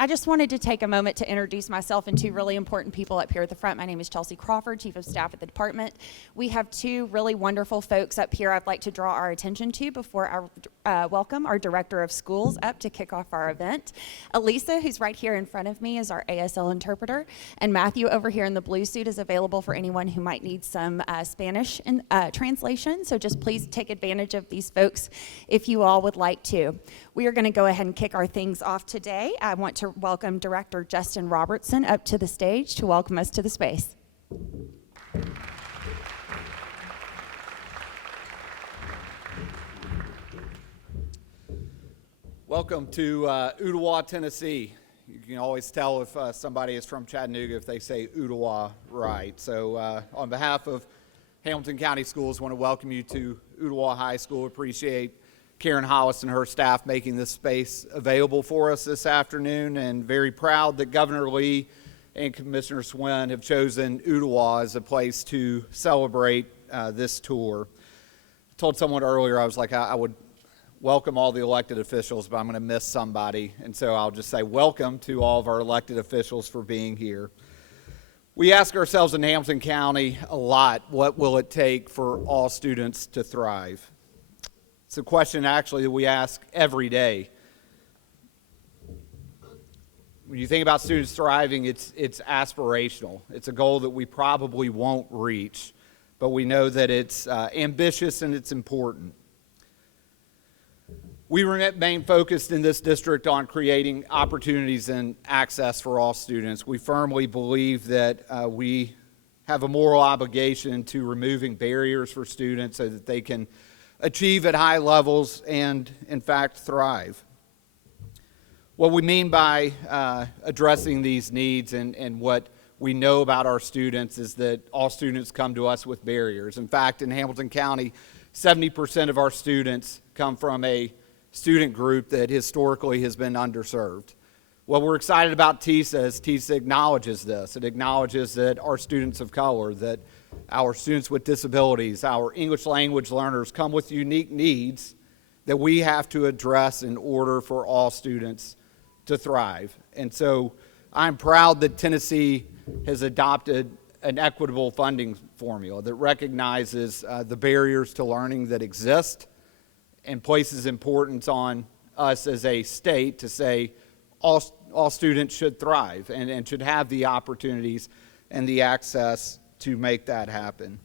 I just wanted to take a moment to introduce myself and two really important people up here at the front. My name is Chelsea Crawford, Chief of Staff at the department. We have two really wonderful folks up here I'd like to draw our attention to before I welcome our Director of Schools up to kick off our event. Elisa, who's right here in front of me, is our ASL interpreter, and Matthew over here in the blue suit is available for anyone who might need some Spanish translation. So just please take advantage of these folks if you all would like to. We are going to go ahead and kick our things off today. I want to welcome Director Justin Robertson up to the stage to welcome us to the space. Welcome to Ooltewah, Tennessee. You can always tell if somebody is from Chattanooga if they say Ooltewah right. So on behalf of Hamilton County Schools, I want to welcome you to Ooltewah High School. Appreciate Karen Hollis and her staff making this space available for us this afternoon, and very proud that Governor Lee and Commissioner Swin have chosen Ooltewah as a place to celebrate this tour. I told someone earlier, I was like, I would welcome all the elected officials, but I'm going to miss somebody, and so I'll just say welcome to all of our elected officials for being here. We ask ourselves in Hamilton County a lot, what will it take for all students to thrive? It's a question actually that we ask every day. When you think about students thriving, it's aspirational. It's a goal that we probably won't reach, but we know that it's ambitious and it's important. We remain focused in this district on creating opportunities and access for all students. We firmly believe that we have a moral obligation to removing barriers for students so that they can achieve at high levels and, in fact, thrive. What we mean by addressing these needs and what we know about our students is that all students come to us with barriers. In fact, in Hamilton County, 70% of our students come from a student group that historically has been underserved. What we're excited about TISA is TISA acknowledges this. It acknowledges that our students of color, that our students with disabilities, our English language learners come with unique needs that we have to address in order for all students to thrive. And so I'm proud that Tennessee has adopted an equitable funding formula that recognizes the barriers to learning that exist and places importance on us as a state to say all students should thrive and should have the opportunities and the access to make that happen.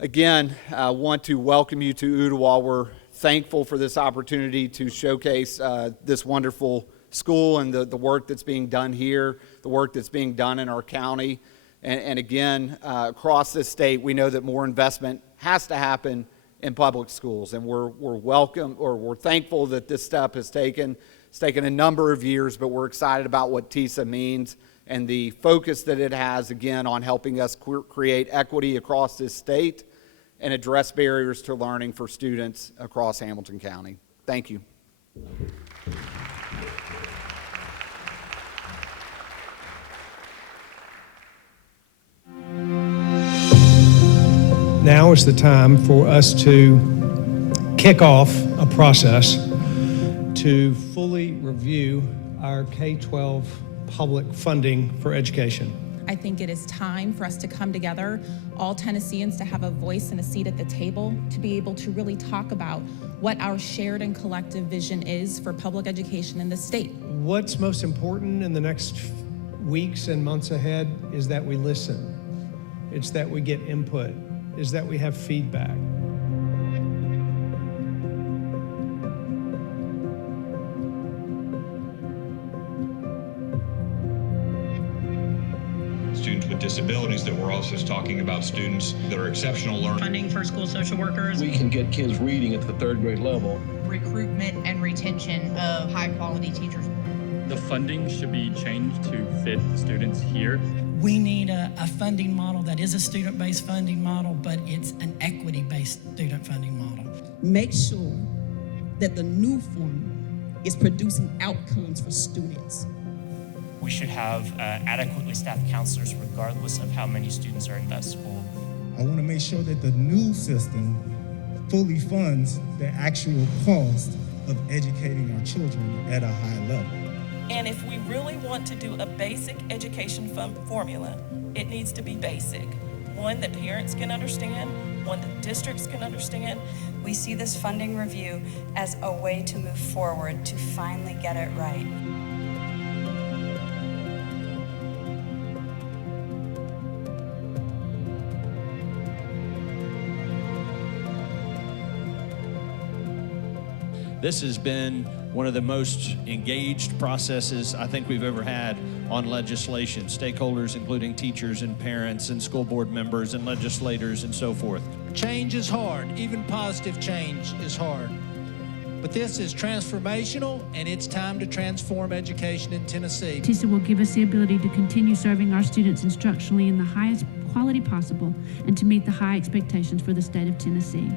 Again, I want to welcome you to Ooltewah. We're thankful for this opportunity to showcase this wonderful school and the work that's being done here, the work that's being done in our county. And again, across this state, we know that more investment has to happen in public schools, and we're thankful that this step has taken. It's taken a number of years, but we're excited about what TISA means and the focus that it has, again, on helping us create equity across this state and address barriers to learning for students across Hamilton County. Thank you. Now is the time for us to kick off a process to fully review our K-12 public funding for education. I think it is time for us to come together, all Tennesseans, to have a voice and a seat at the table, to be able to really talk about what our shared and collective vision is for public education in the state. What's most important in the next weeks and months ahead is that we listen. It's that we get input, is that we have feedback. Students with disabilities, that we're also talking about students that are exceptional learners. Funding for school social workers. We can get kids reading at the third grade level. Recruitment and retention of high quality teachers. The funding should be changed to fit students here. We need a funding model that is a student-based funding model, but it's an equity-based student funding model. Make sure that the new formula is producing outcomes for students. We should have adequately staffed counselors regardless of how many students are in that school. I want to make sure that the new system fully funds the actual cost of educating our children at a high level. And if we really want to do a basic education formula, it needs to be basic. One that parents can understand, one that districts can understand. We see this funding review as a way to move forward, to finally get it right. This has been one of the most engaged processes I think we've ever had on legislation. Stakeholders, including teachers and parents and school board members and legislators and so forth. Change is hard. Even positive change is hard. But this is transformational, and it's time to transform education in Tennessee. TISA will give us the ability to continue serving our students instructionally in the highest quality possible and to meet the high expectations for the state of Tennessee.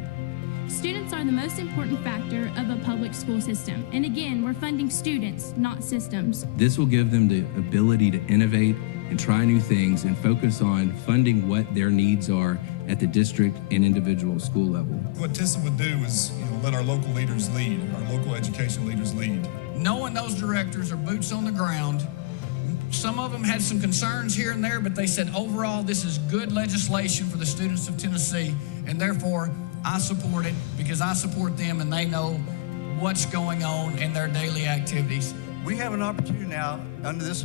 Students are the most important factor of a public school system. And again, we're funding students, not systems. This will give them the ability to innovate and try new things and focus on funding what their needs are at the district and individual school level. What TISA would do is, let our local leaders lead, our local education leaders lead. Knowing those directors are boots on the ground, some of them had some concerns here and there, but they said overall this is good legislation for the students of Tennessee, and therefore I support it because I support them and they know what's going on in their daily activities. We have an opportunity now under this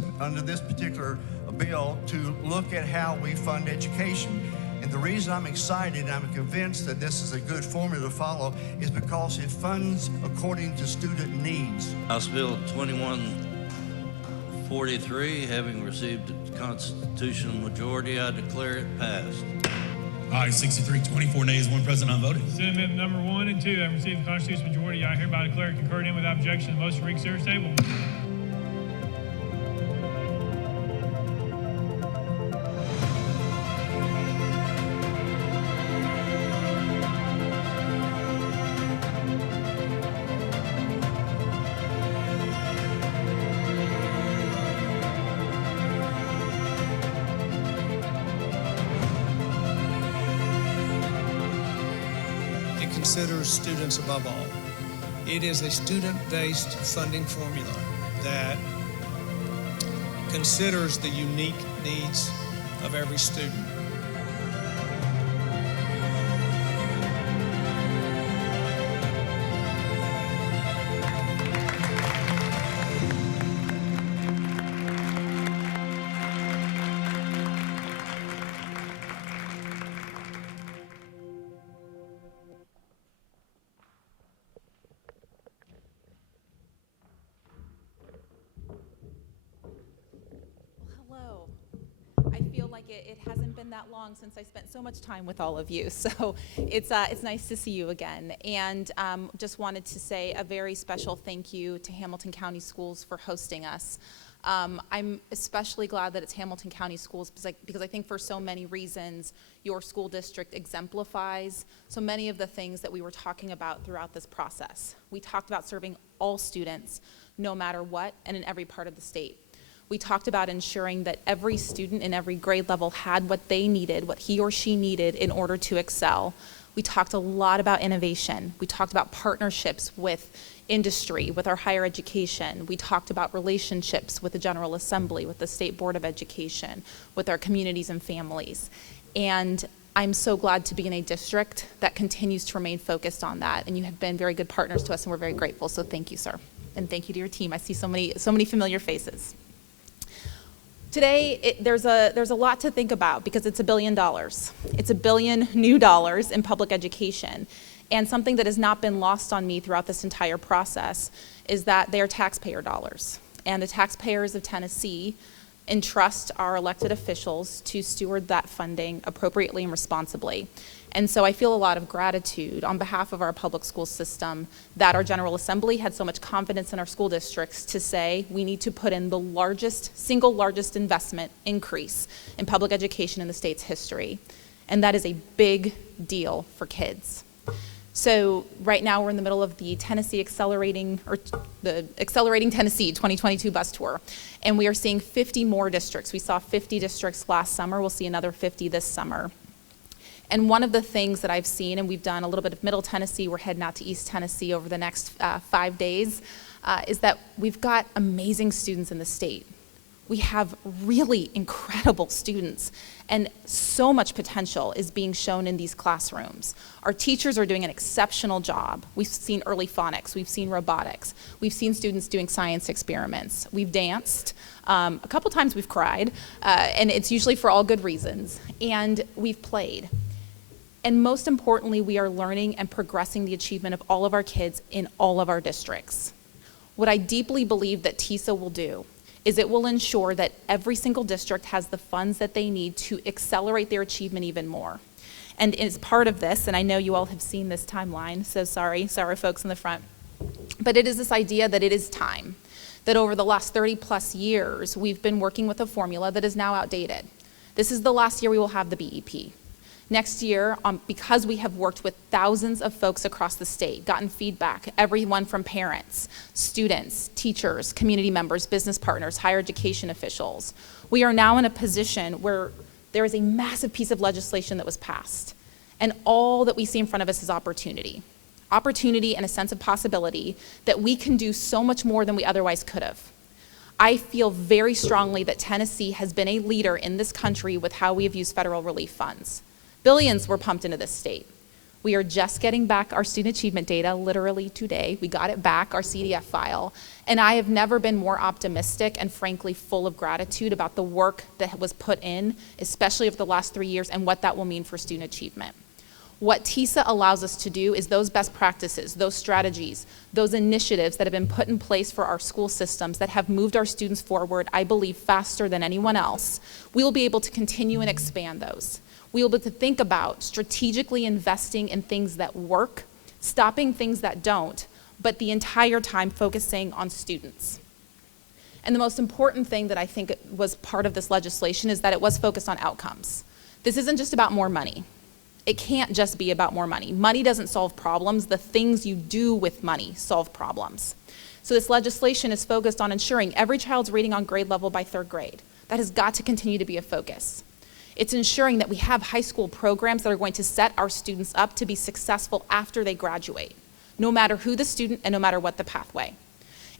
particular bill to look at how we fund education. And the reason I'm excited and I'm convinced that this is a good formula to follow is because it funds according to student needs. House Bill 2143, having received a constitutional majority, I declare it passed. Aye, 63, 24 nays, one present, unvoted. Senate Amendment number 1 and 2 have received the constitutional majority. I hereby declare concurred in without objection. The motion reconsider is tabled. Considers students above all. It is a student-based funding formula that considers the unique needs of every student. It hasn't been that long since I spent so much time with all of you, so it's nice to see you again. And just wanted to say a very special thank you to Hamilton County Schools for hosting us. I'm especially glad that it's Hamilton County Schools because I think for so many reasons your school district exemplifies so many of the things that we were talking about throughout this process. We talked about serving all students, no matter what, and in every part of the state. We talked about ensuring that every student in every grade level had what they needed, what he or she needed in order to excel. We talked a lot about innovation. We talked about partnerships with industry, with our higher education. We talked about relationships with the General Assembly, with the State Board of Education, with our communities and families. And I'm so glad to be in a district that continues to remain focused on that. And you have been very good partners to us, and we're very grateful. So thank you, sir. And thank you to your team. I see so many familiar faces. Today, there's a lot to think about because it's $1 billion. It's $1 billion new dollars in public education. And something that has not been lost on me throughout this entire process is that they are taxpayer dollars. And the taxpayers of Tennessee entrust our elected officials to steward that funding appropriately and responsibly. And so I feel a lot of gratitude on behalf of our public school system that our General Assembly had so much confidence in our school districts to say we need to put in the single largest investment increase in public education in the state's history. And that is a big deal for kids. So right now we're in the middle of the Accelerating Tennessee 2022 bus tour. And we are seeing 50 more districts. We saw 50 districts last summer. We'll see another 50 this summer. And one of the things that I've seen, and we've done a little bit of Middle Tennessee, we're heading out to East Tennessee over the next 5 days, is that we've got amazing students in the state. We have really incredible students, and so much potential is being shown in these classrooms. Our teachers are doing an exceptional job. We've seen early phonics, we've seen robotics, we've seen students doing science experiments, we've danced, a couple times we've cried, and it's usually for all good reasons, and we've played. And most importantly, we are learning and progressing the achievement of all of our kids in all of our districts. What I deeply believe that TISA will do is it will ensure that every single district has the funds that they need to accelerate their achievement even more. And as part of this, and I know you all have seen this timeline, so sorry folks in the front, but it is this idea that it is time, that over the last 30+ years, we've been working with a formula that is now outdated. This is the last year we will have the BEP. Next year, because we have worked with thousands of folks across the state, gotten feedback, everyone from parents, students, teachers, community members, business partners, higher education officials, we are now in a position where there is a massive piece of legislation that was passed. And all that we see in front of us is opportunity. Opportunity and a sense of possibility that we can do so much more than we otherwise could have. I feel very strongly that Tennessee has been a leader in this country with how we have used federal relief funds. Billions were pumped into this state. We are just getting back our student achievement data literally today. We got it back, our CDF file, and I have never been more optimistic and frankly full of gratitude about the work that was put in, especially over the last 3 years, and what that will mean for student achievement. What TISA allows us to do is those best practices, those strategies, those initiatives that have been put in place for our school systems that have moved our students forward, I believe, faster than anyone else. We will be able to continue and expand those. We will be able to think about strategically investing in things that work, stopping things that don't, but the entire time focusing on students. And the most important thing that I think was part of this legislation is that it was focused on outcomes. This isn't just about more money. It can't just be about more money. Money doesn't solve problems. The things you do with money solve problems. So this legislation is focused on ensuring every child's reading on grade level by 3rd grade. That has got to continue to be a focus. It's ensuring that we have high school programs that are going to set our students up to be successful after they graduate, no matter who the student and no matter what the pathway.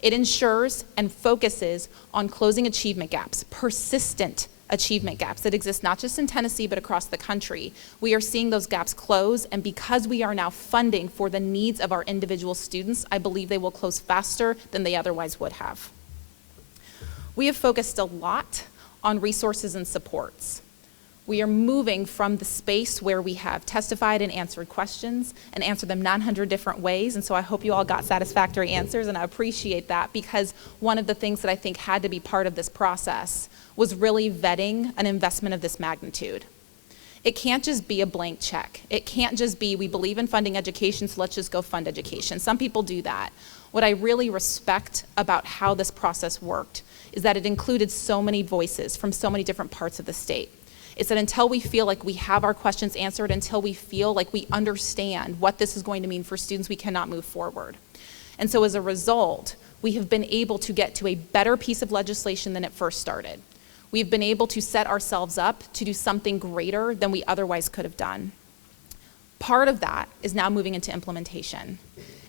It ensures and focuses on closing achievement gaps, persistent achievement gaps that exist not just in Tennessee but across the country. We are seeing those gaps close, and because we are now funding for the needs of our individual students, I believe they will close faster than they otherwise would have. We have focused a lot on resources and supports. We are moving from the space where we have testified and answered questions and answered them 900 different ways, and so I hope you all got satisfactory answers, and I appreciate that, because one of the things that I think had to be part of this process was really vetting an investment of this magnitude. It can't just be a blank check. It can't just be, we believe in funding education, so let's just go fund education. Some people do that. What I really respect about how this process worked is that it included so many voices from so many different parts of the state. It's that until we feel like we have our questions answered, until we feel like we understand what this is going to mean for students, we cannot move forward. And so as a result, we have been able to get to a better piece of legislation than it first started. We've been able to set ourselves up to do something greater than we otherwise could have done. Part of that is now moving into implementation.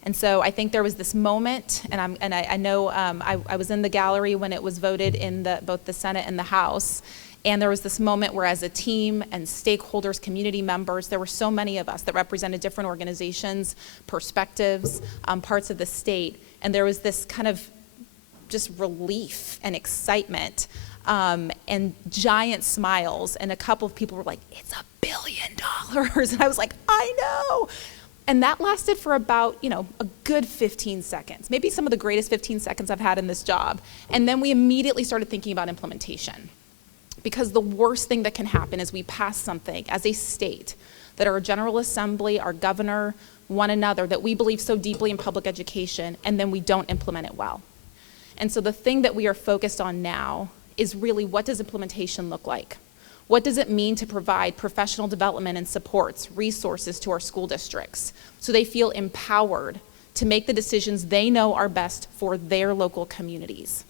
And so I think there was this moment, and I know I was in the gallery when it was voted in both the Senate and the House, and there was this moment where, as a team and stakeholders, community members, there were so many of us that represented different organizations, perspectives, parts of the state, and there was this kind of just relief and excitement and giant smiles, and a couple of people were like, "It's $1 billion," and I was like, "I know." And that lasted for about, a good 15 seconds, maybe some of the greatest 15 seconds I've had in this job. And then we immediately started thinking about implementation. Because the worst thing that can happen is we pass something as a state that our General Assembly, our governor, one another, that we believe so deeply in public education, and then we don't implement it well. And so the thing that we are focused on now is really, what does implementation look like? What does it mean to provide professional development and supports, resources to our school districts so they feel empowered to make the decisions they know are best for their local communities?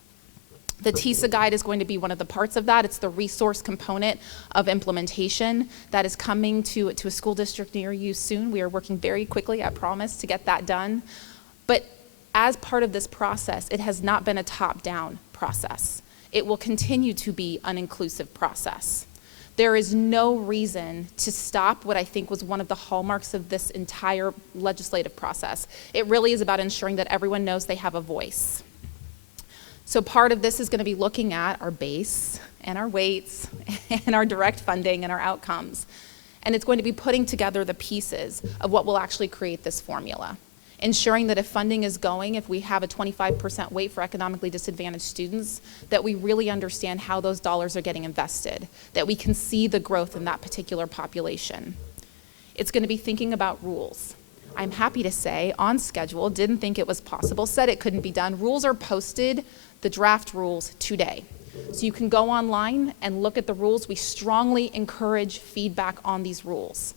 The TISA guide is going to be one of the parts of that. It's the resource component of implementation that is coming to a school district near you soon. We are working very quickly, I promise, to get that done. But as part of this process, it has not been a top-down process. It will continue to be an inclusive process. There is no reason to stop what I think was one of the hallmarks of this entire legislative process. It really is about ensuring that everyone knows they have a voice. So part of this is going to be looking at our base and our weights and our direct funding and our outcomes. And it's going to be putting together the pieces of what will actually create this formula. Ensuring that if funding is going, if we have a 25% weight for economically disadvantaged students, that we really understand how those dollars are getting invested, that we can see the growth in that particular population. It's going to be thinking about rules. I'm happy to say, on schedule, didn't think it was possible, said it couldn't be done. Rules are posted, the draft rules, today. So you can go online and look at the rules. We strongly encourage feedback on these rules.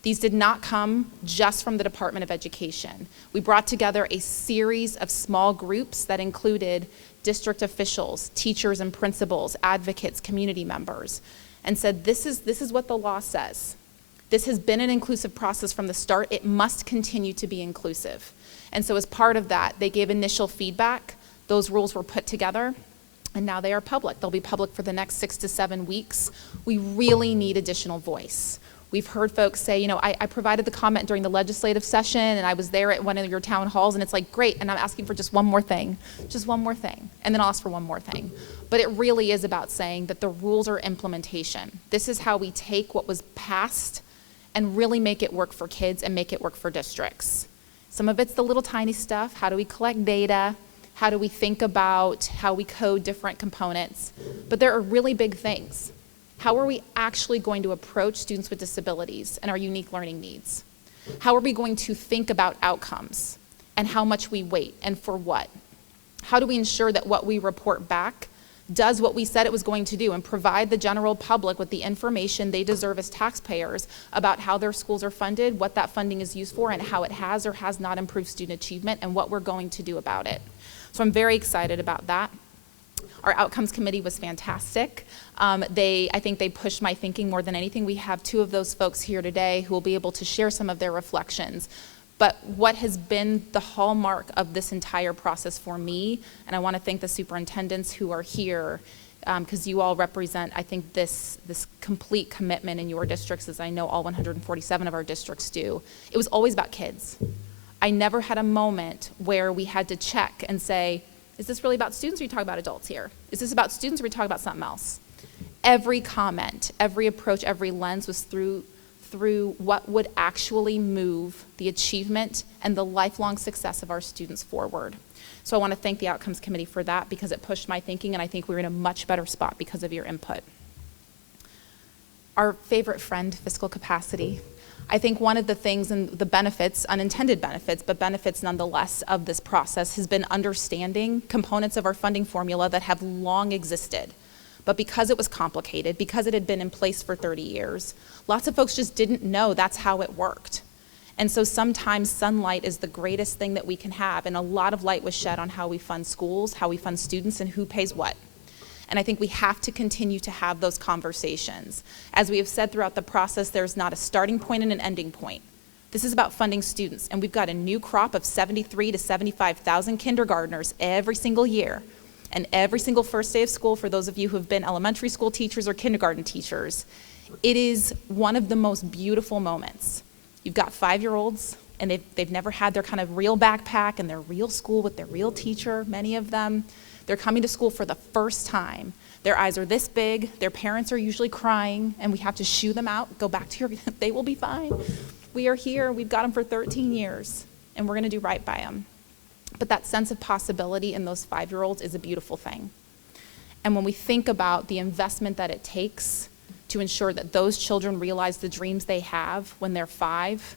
These did not come just from the Department of Education. We brought together a series of small groups that included district officials, teachers and principals, advocates, community members, and said, this is what the law says. This has been an inclusive process from the start. It must continue to be inclusive. And so as part of that, they gave initial feedback. Those rules were put together, and now they are public. They'll be public for the next 6 to 7 weeks. We really need additional voice. We've heard folks say, you know, I provided the comment during the legislative session, and I was there at one of your town halls, and it's like, great, and I'm asking for just one more thing, and then I'll ask for one more thing. But it really is about saying that the rules are implementation. This is how we take what was passed and really make it work for kids and make it work for districts. Some of it's the little tiny stuff. How do we collect data? How do we think about how we code different components? But there are really big things. How are we actually going to approach students with disabilities and our unique learning needs? How are we going to think about outcomes and how much we weight and for what? How do we ensure that what we report back does what we said it was going to do and provide the general public with the information they deserve as taxpayers about how their schools are funded, what that funding is used for, and how it has or has not improved student achievement and what we're going to do about it. So I'm very excited about that. Our outcomes committee was fantastic. I think they pushed my thinking more than anything. We have 2 of those folks here today who will be able to share some of their reflections. But what has been the hallmark of this entire process for me, and I want to thank the superintendents who are here, because you all represent, I think, this complete commitment in your districts, as I know all 147 of our districts do. It was always about kids. I never had a moment where we had to check and say, is this really about students or are you talking about adults here? Is this about students or are we talking about something else? Every comment, every approach, every lens was through what would actually move the achievement and the lifelong success of our students forward. So I want to thank the Outcomes Committee for that because it pushed my thinking, and I think we're in a much better spot because of your input. Our favorite friend, fiscal capacity. I think one of the things and the benefits, unintended benefits, but benefits nonetheless of this process has been understanding components of our funding formula that have long existed. But because it was complicated, because it had been in place for 30 years, lots of folks just didn't know that's how it worked. And so sometimes sunlight is the greatest thing that we can have, and a lot of light was shed on how we fund schools, how we fund students, and who pays what. And I think we have to continue to have those conversations. As we have said throughout the process, there's not a starting point and an ending point. This is about funding students, and we've got a new crop of 73 to 75,000 kindergartners every single year. And every single first day of school, for those of you who have been elementary school teachers or kindergarten teachers, it is one of the most beautiful moments. You've got 5-year-olds, and they've never had their kind of real backpack and their real school with their real teacher, many of them. They're coming to school for the first time. Their eyes are this big, their parents are usually crying, and we have to shoo them out, go back to your, they will be fine. We are here, we've got them for 13 years, and we're gonna do right by them. But that sense of possibility in those 5-year-olds is a beautiful thing. And when we think about the investment that it takes to ensure that those children realize the dreams they have when they're 5,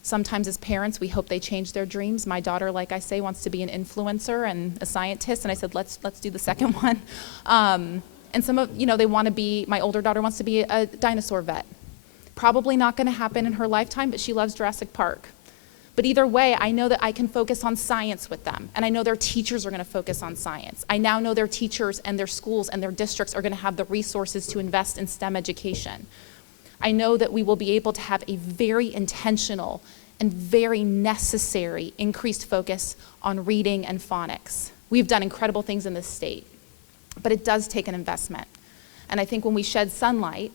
sometimes as parents, we hope they change their dreams. My daughter, like I say, wants to be an influencer and a scientist, and I said, let's do the second one. And some of, they want to be, my older daughter wants to be a dinosaur vet. Probably not going to happen in her lifetime, but she loves Jurassic Park. But either way, I know that I can focus on science with them, and I know their teachers are going to focus on science. I now know their teachers and their schools and their districts are going to have the resources to invest in STEM education. I know that we will be able to have a very intentional and very necessary increased focus on reading and phonics. We've done incredible things in this state, but it does take an investment. And I think when we shed sunlight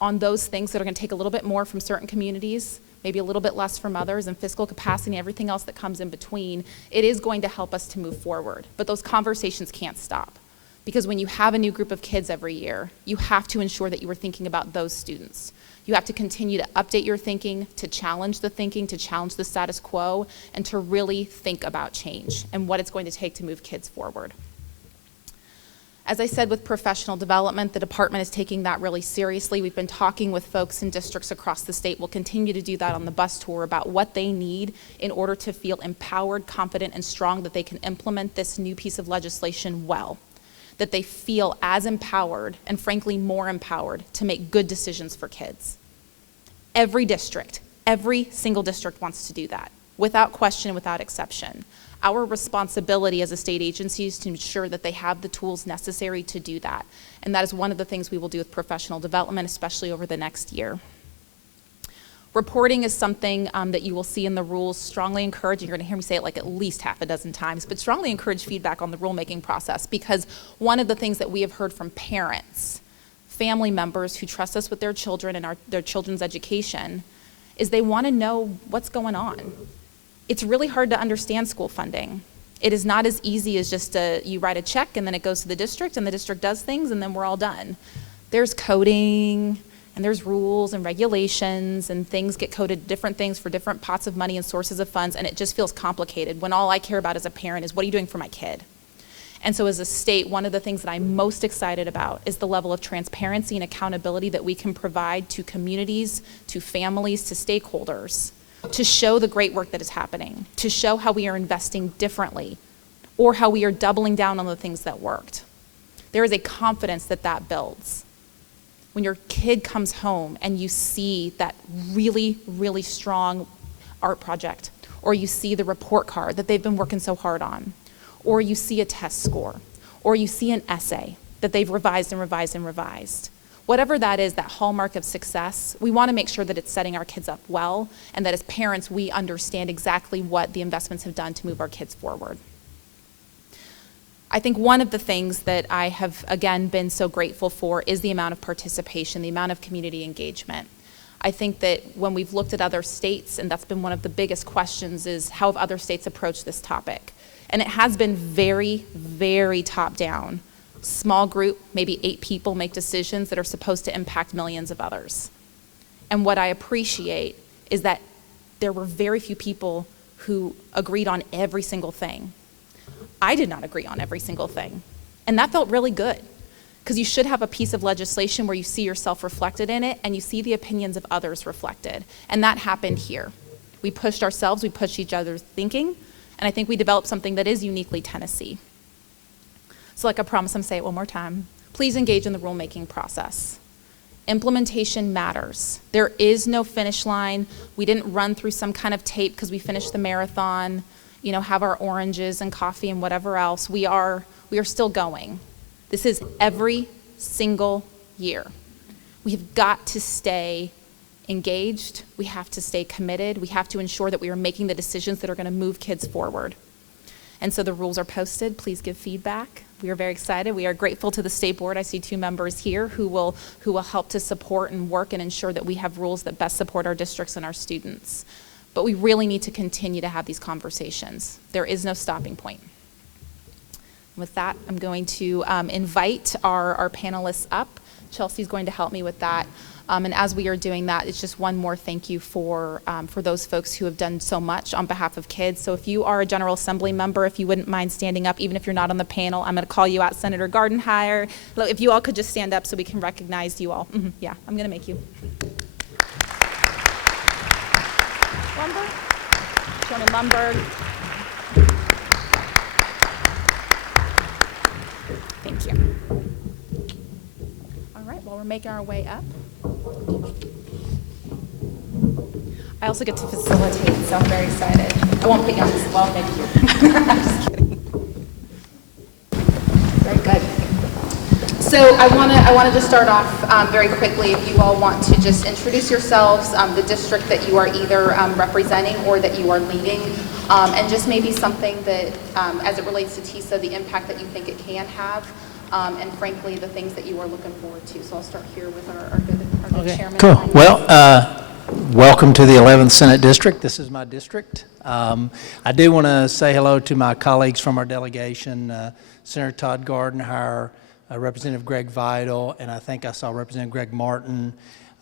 on those things that are going to take a little bit more from certain communities, maybe a little bit less from others, and fiscal capacity and everything else that comes in between, it is going to help us to move forward. But those conversations can't stop. Because when you have a new group of kids every year, you have to ensure that you are thinking about those students. You have to continue to update your thinking, to challenge the thinking, to challenge the status quo, and to really think about change and what it's going to take to move kids forward. As I said with professional development, the department is taking that really seriously. We've been talking with folks in districts across the state. We'll continue to do that on the bus tour about what they need in order to feel empowered, confident, and strong that they can implement this new piece of legislation well, that they feel as empowered and frankly more empowered to make good decisions for kids. Every district, every single district wants to do that, without question, without exception. Our responsibility as a state agency is to ensure that they have the tools necessary to do that. And that is one of the things we will do with professional development, especially over the next year. Reporting is something that you will see in the rules. Strongly encourage, you're going to hear me say it like at least half a dozen times, but strongly encourage feedback on the rulemaking process, because one of the things that we have heard from parents, family members who trust us with their children and their children's education, is they want to know what's going on. It's really hard to understand school funding. It is not as easy as just you write a check and then it goes to the district and the district does things and then we're all done. There's coding and there's rules and regulations and things get coded different things for different pots of money and sources of funds, and it just feels complicated when all I care about as a parent is what are you doing for my kid? And so as a state, one of the things that I'm most excited about is the level of transparency and accountability that we can provide to communities, to families, to stakeholders, to show the great work that is happening, to show how we are investing differently, or how we are doubling down on the things that worked. There is a confidence that that builds. When your kid comes home and you see that really, really strong art project, or you see the report card that they've been working so hard on, or you see a test score, or you see an essay that they've revised and revised and revised. Whatever that is, that hallmark of success, we want to make sure that it's setting our kids up well, and that as parents, we understand exactly what the investments have done to move our kids forward. I think one of the things that I have, again, been so grateful for is the amount of participation, the amount of community engagement. I think that when we've looked at other states, and that's been one of the biggest questions, is how have other states approached this topic? And it has been very, very top-down. Small group, maybe 8 people make decisions that are supposed to impact millions of others. And what I appreciate is that there were very few people who agreed on every single thing. I did not agree on every single thing. And that felt really good, because you should have a piece of legislation where you see yourself reflected in it and you see the opinions of others reflected. And that happened here. We pushed ourselves, we pushed each other's thinking, and I think we developed something that is uniquely Tennessee. So like I promise, I'm gonna say it one more time. Please engage in the rulemaking process. Implementation matters. There is no finish line. We didn't run through some kind of tape because we finished the marathon, have our oranges and coffee and whatever else. We are still going. This is every single year. We have got to stay engaged. We have to stay committed. We have to ensure that we are making the decisions that are going to move kids forward. And so the rules are posted. Please give feedback. We are very excited. We are grateful to the State Board. I see 2 members here who will help to support and work and ensure that we have rules that best support our districts and our students. But we really need to continue to have these conversations. There is no stopping point. With that, I'm going to invite our panelists up. Chelsea's going to help me with that. And as we are doing that, it's just one more thank you for those folks who have done so much on behalf of kids. So if you are a General Assembly member, if you wouldn't mind standing up, even if you're not on the panel, I'm going to call you out, Senator Gardenhire. If you all could just stand up so we can recognize you all. Yeah, I'm going to make you. Lumberg? Chairman Lumberg. Thank you. All right, while we're making our way up, I also get to facilitate, so I'm very excited. I won't put you on the spot. Well, thank you. I'm just kidding. Very good. So I want to just start off very quickly. If you all want to just introduce yourselves, the district that you are either representing or that you are leading, and just maybe something that, as it relates to TISA, the impact that you think it can have, and frankly, the things that you are looking forward to. So I'll start here with our good chairman. Cool. Well, welcome to the 11th Senate District. This is my district. I do want to say hello to my colleagues from our delegation, Senator Todd Gardenhire, Representative Greg Vidal, and I think I saw Representative Greg Martin,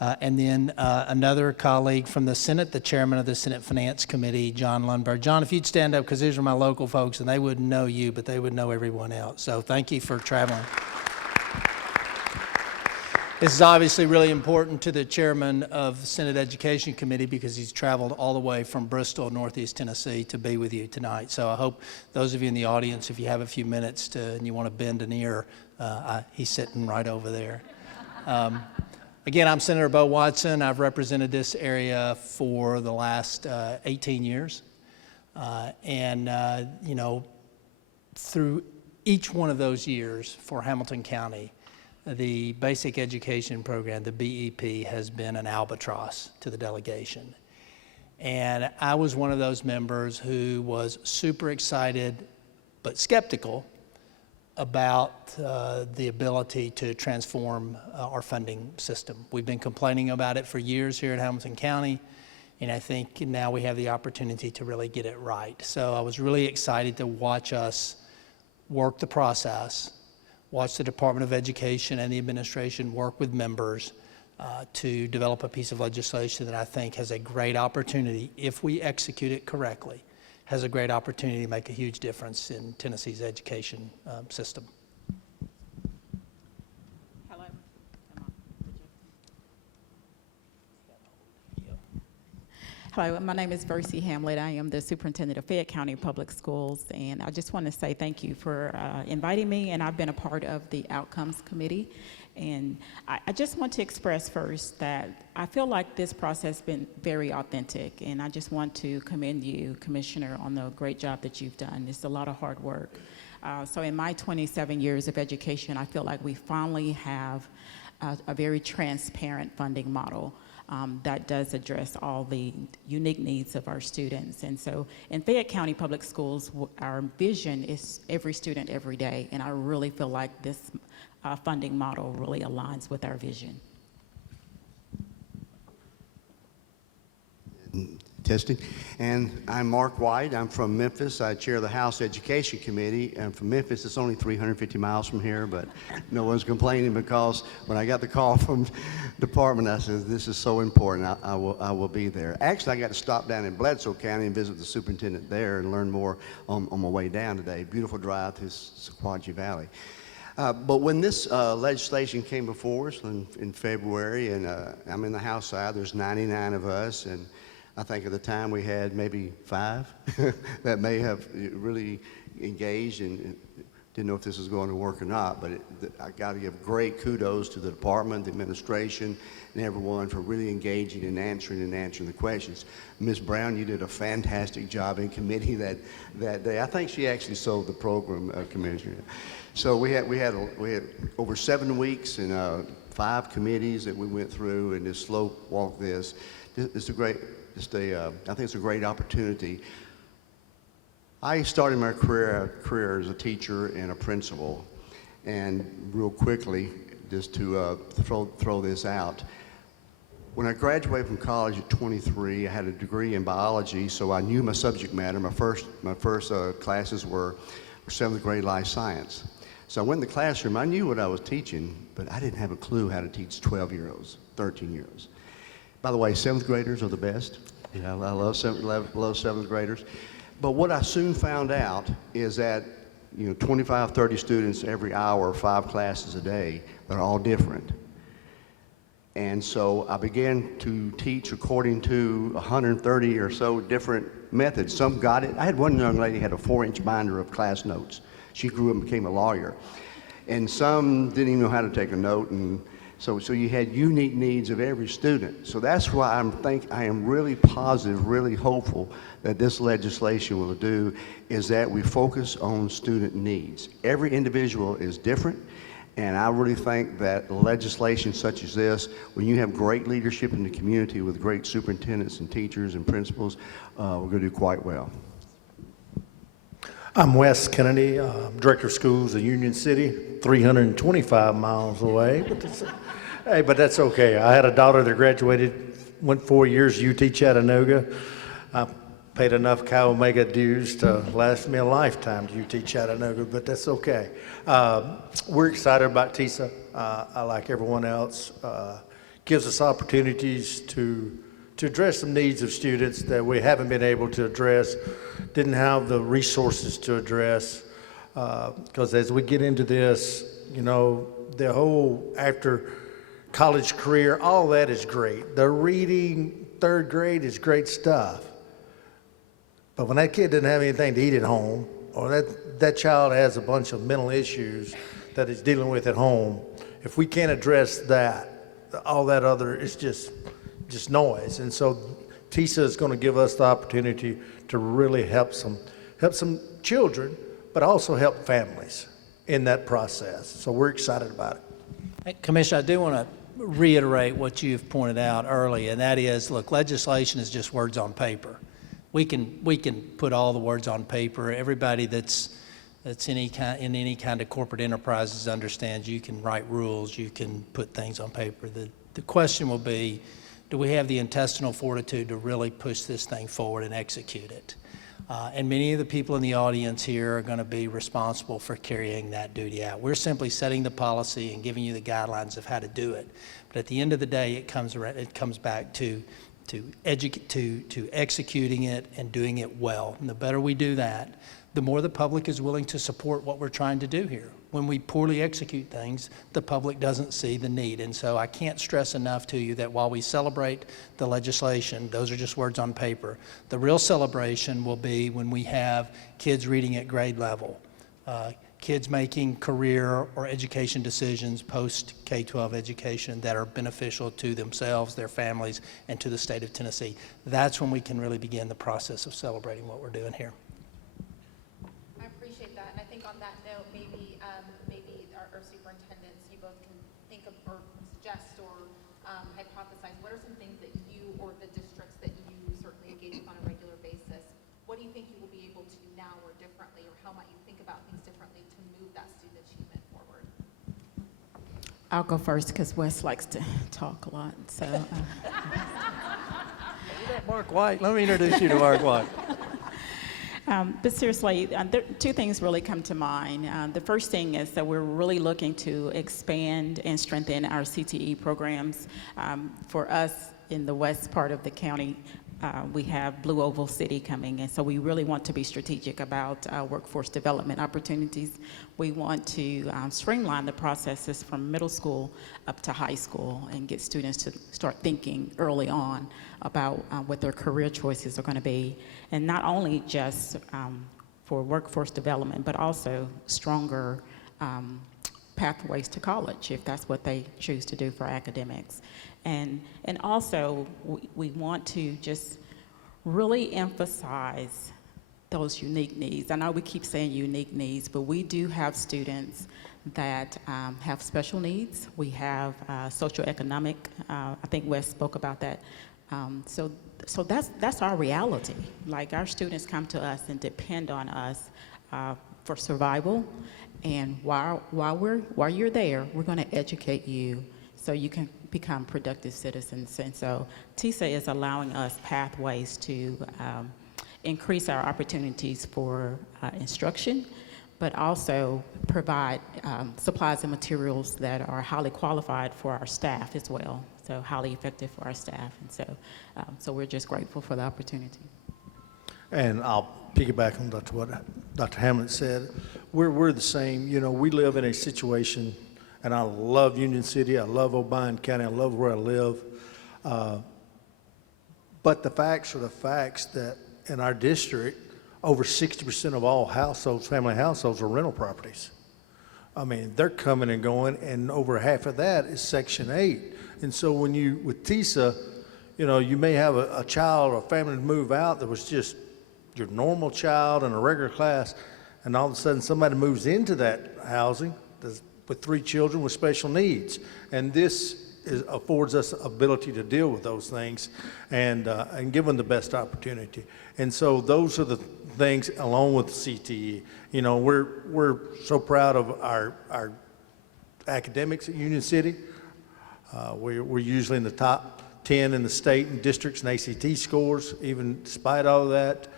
and then another colleague from the Senate, the chairman of the Senate Finance Committee, John Lundberg. John, if you'd stand up, because these are my local folks, and they wouldn't know you, but they would know everyone else. So thank you for traveling. This is obviously really important to the chairman of the Senate Education Committee because he's traveled all the way from Bristol, Northeast Tennessee, to be with you tonight. So I hope those of you in the audience, if you have a few minutes and you want to bend an ear, he's sitting right over there. Again, I'm Senator Bo Watson. I've represented this area for the last 18 years. You know, through each one of those years for Hamilton County, the basic education program, the BEP, has been an albatross to the delegation. And I was one of those members who was super excited but skeptical about the ability to transform our funding system. We've been complaining about it for years here at Hamilton County, and I think now we have the opportunity to really get it right. So I was really excited to watch us work the process, watch the Department of Education and the administration work with members to develop a piece of legislation that I think has a great opportunity, if we execute it correctly, has a great opportunity to make a huge difference in Tennessee's education system. Hello. Hello, my name is Versie Hamlet. I am the superintendent of Fayette County Public Schools, and I just want to say thank you for inviting me, and I've been a part of the Outcomes Committee. And I just want to express first that I feel like this process has been very authentic, and I just want to commend you, Commissioner, on the great job that you've done. It's a lot of hard work. So in my 27 years of education, I feel like we finally have a very transparent funding model that does address all the unique needs of our students. And so in Fayette County Public Schools, our vision is every student, every day, and I really feel like this funding model really aligns with our vision. Testing. And I'm Mark White. I'm from Memphis. I chair the House Education Committee. I'm from Memphis. It's only 350 miles from here, but no one's complaining because when I got the call from the department, I said, this is so important. I will be there. Actually, I got to stop down in Bledsoe County and visit the superintendent there and learn more on my way down today. Beautiful drive through Sequatchie Valley. But when this legislation came before us in February, and I'm in the House side, there's 99 of us, and I think at the time we had maybe 5 that may have really engaged and didn't know if this was going to work or not, but I got to give great kudos to the department, the administration, and everyone for really engaging and answering the questions. Ms. Brown, you did a fantastic job in committee that day. I think she actually sold the program, Commissioner. So we had over 7 weeks and 5 committees that we went through and just slow walk this. I think it's a great opportunity. I started my career as a teacher and a principal, and real quickly, just to throw this out. When I graduated from college at 23, I had a degree in biology, so I knew my subject matter. My first classes were 7th grade life science. So I went in the classroom. I knew what I was teaching, but I didn't have a clue how to teach 12-year-olds, 13-year-olds. By the way, 7th graders are the best. I love 7th graders. But what I soon found out is that 25, 30 students every hour, 5 classes a day, they're all different. And so I began to teach according to 130 or so different methods. Some got it. I had one young lady who had a 4-inch binder of class notes. She grew up and became a lawyer. And some didn't even know how to take a note. And So you had unique needs of every student. So that's why I am really positive, really hopeful that this legislation will do is that we focus on student needs. Every individual is different, and I really think that legislation such as this, when you have great leadership in the community with great superintendents and teachers and principals, we're going to do quite well. I'm Wes Kennedy, Director of Schools of Union City, 325 miles away. But that's okay. I had a daughter that graduated, went 4 years UT Chattanooga. I paid enough Chi Omega dues to last me a lifetime to UT Chattanooga, but that's okay. We're excited about TISA. I, like everyone else, gives us opportunities to address some needs of students that we haven't been able to address, didn't have the resources to address. Because as we get into this, you know, the whole after college career, all that is great. The reading, third grade is great stuff. But when that kid doesn't have anything to eat at home, or that child has a bunch of mental issues that he's dealing with at home, if we can't address that, all that other is just noise. And so TISA is going to give us the opportunity to really help some children, but also help families in that process. So we're excited about it. Hey, Commissioner, I do want to reiterate what you've pointed out early, and that is, look, legislation is just words on paper. We can put all the words on paper. Everybody that's in any kind of corporate enterprises understands you can write rules, you can put things on paper. The question will be, do we have the intestinal fortitude to really push this thing forward and execute it? And many of the people in the audience here are going to be responsible for carrying that duty out. We're simply setting the policy and giving you the guidelines of how to do it. But at the end of the day, it comes back to executing it and doing it well. And the better we do that, the more the public is willing to support what we're trying to do here. When we poorly execute things, the public doesn't see the need. And so I can't stress enough to you that while we celebrate the legislation, those are just words on paper. The real celebration will be when we have kids reading at grade level, kids making career or education decisions post K-12 education that are beneficial to themselves, their families, and to the state of Tennessee. That's when we can really begin the process of celebrating what we're doing here. I appreciate that, and I think on that note, maybe our superintendents, you both can think of or suggest or hypothesize what are some things that you or the districts that you certainly engage with on a regular basis. What do you think you will be able to do now or differently, or how might you think about things differently to move that student achievement forward? I'll go first because Wes likes to talk a lot. So, Mark White. Let me introduce you to Mark White. But seriously, two things really come to mind. The first thing is that we're really looking to expand and strengthen our CTE programs. For us in the west part of the county, we have Blue Oval City coming, and so we really want to be strategic about workforce development opportunities. We want to streamline the processes from middle school up to high school and get students to start thinking early on about what their career choices are going to be, and not only just for workforce development, but also stronger pathways to college if that's what they choose to do for academics. And also, we want to just really emphasize those unique needs. I know we keep saying unique needs, but we do have students that have special needs. We have socioeconomic, I think Wes spoke about that. So that's our reality. Like, our students come to us and depend on us for survival. And while you're there, we're going to educate you so you can become productive citizens. And so TISA is allowing us pathways to increase our opportunities for instruction, but also provide supplies and materials that are highly qualified for our staff as well, so highly effective for our staff. And so we're just grateful for the opportunity. And I'll piggyback on what Dr. Hammond said. We're the same. You know, we live in a situation, and I love Union City, I love O'Brien County, I love where I live. But the facts are the facts that in our district, over 60% of all households, family households, are rental properties. I mean, they're coming and going, and over half of that is Section 8. And so when you, with TISA, you know, you may have a child or a family move out that was just your normal child in a regular class, and all of a sudden somebody moves into that housing with 3 children with special needs. And this affords us ability to deal with those things and give them the best opportunity. And so those are the things, along with CTE. You know, we're so proud of our academics at Union City. We're usually in the top 10 in the state and districts and ACT scores, even despite all of that.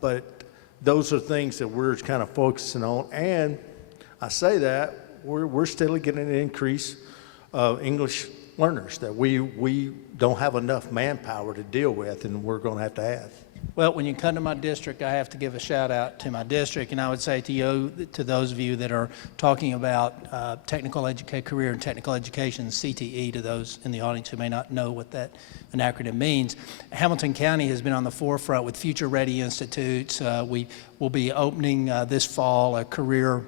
But those are things that we're kind of focusing on. And I say that we're steadily getting an increase of English learners that we don't have enough manpower to deal with, and we're going to have. Well, when you come to my district, I have to give a shout out to my district, and I would say to you, to those of you that are talking about career and technical education, CTE, to those in the audience who may not know what that an acronym means, Hamilton County has been on the forefront with Future Ready Institutes. We will be opening this fall a career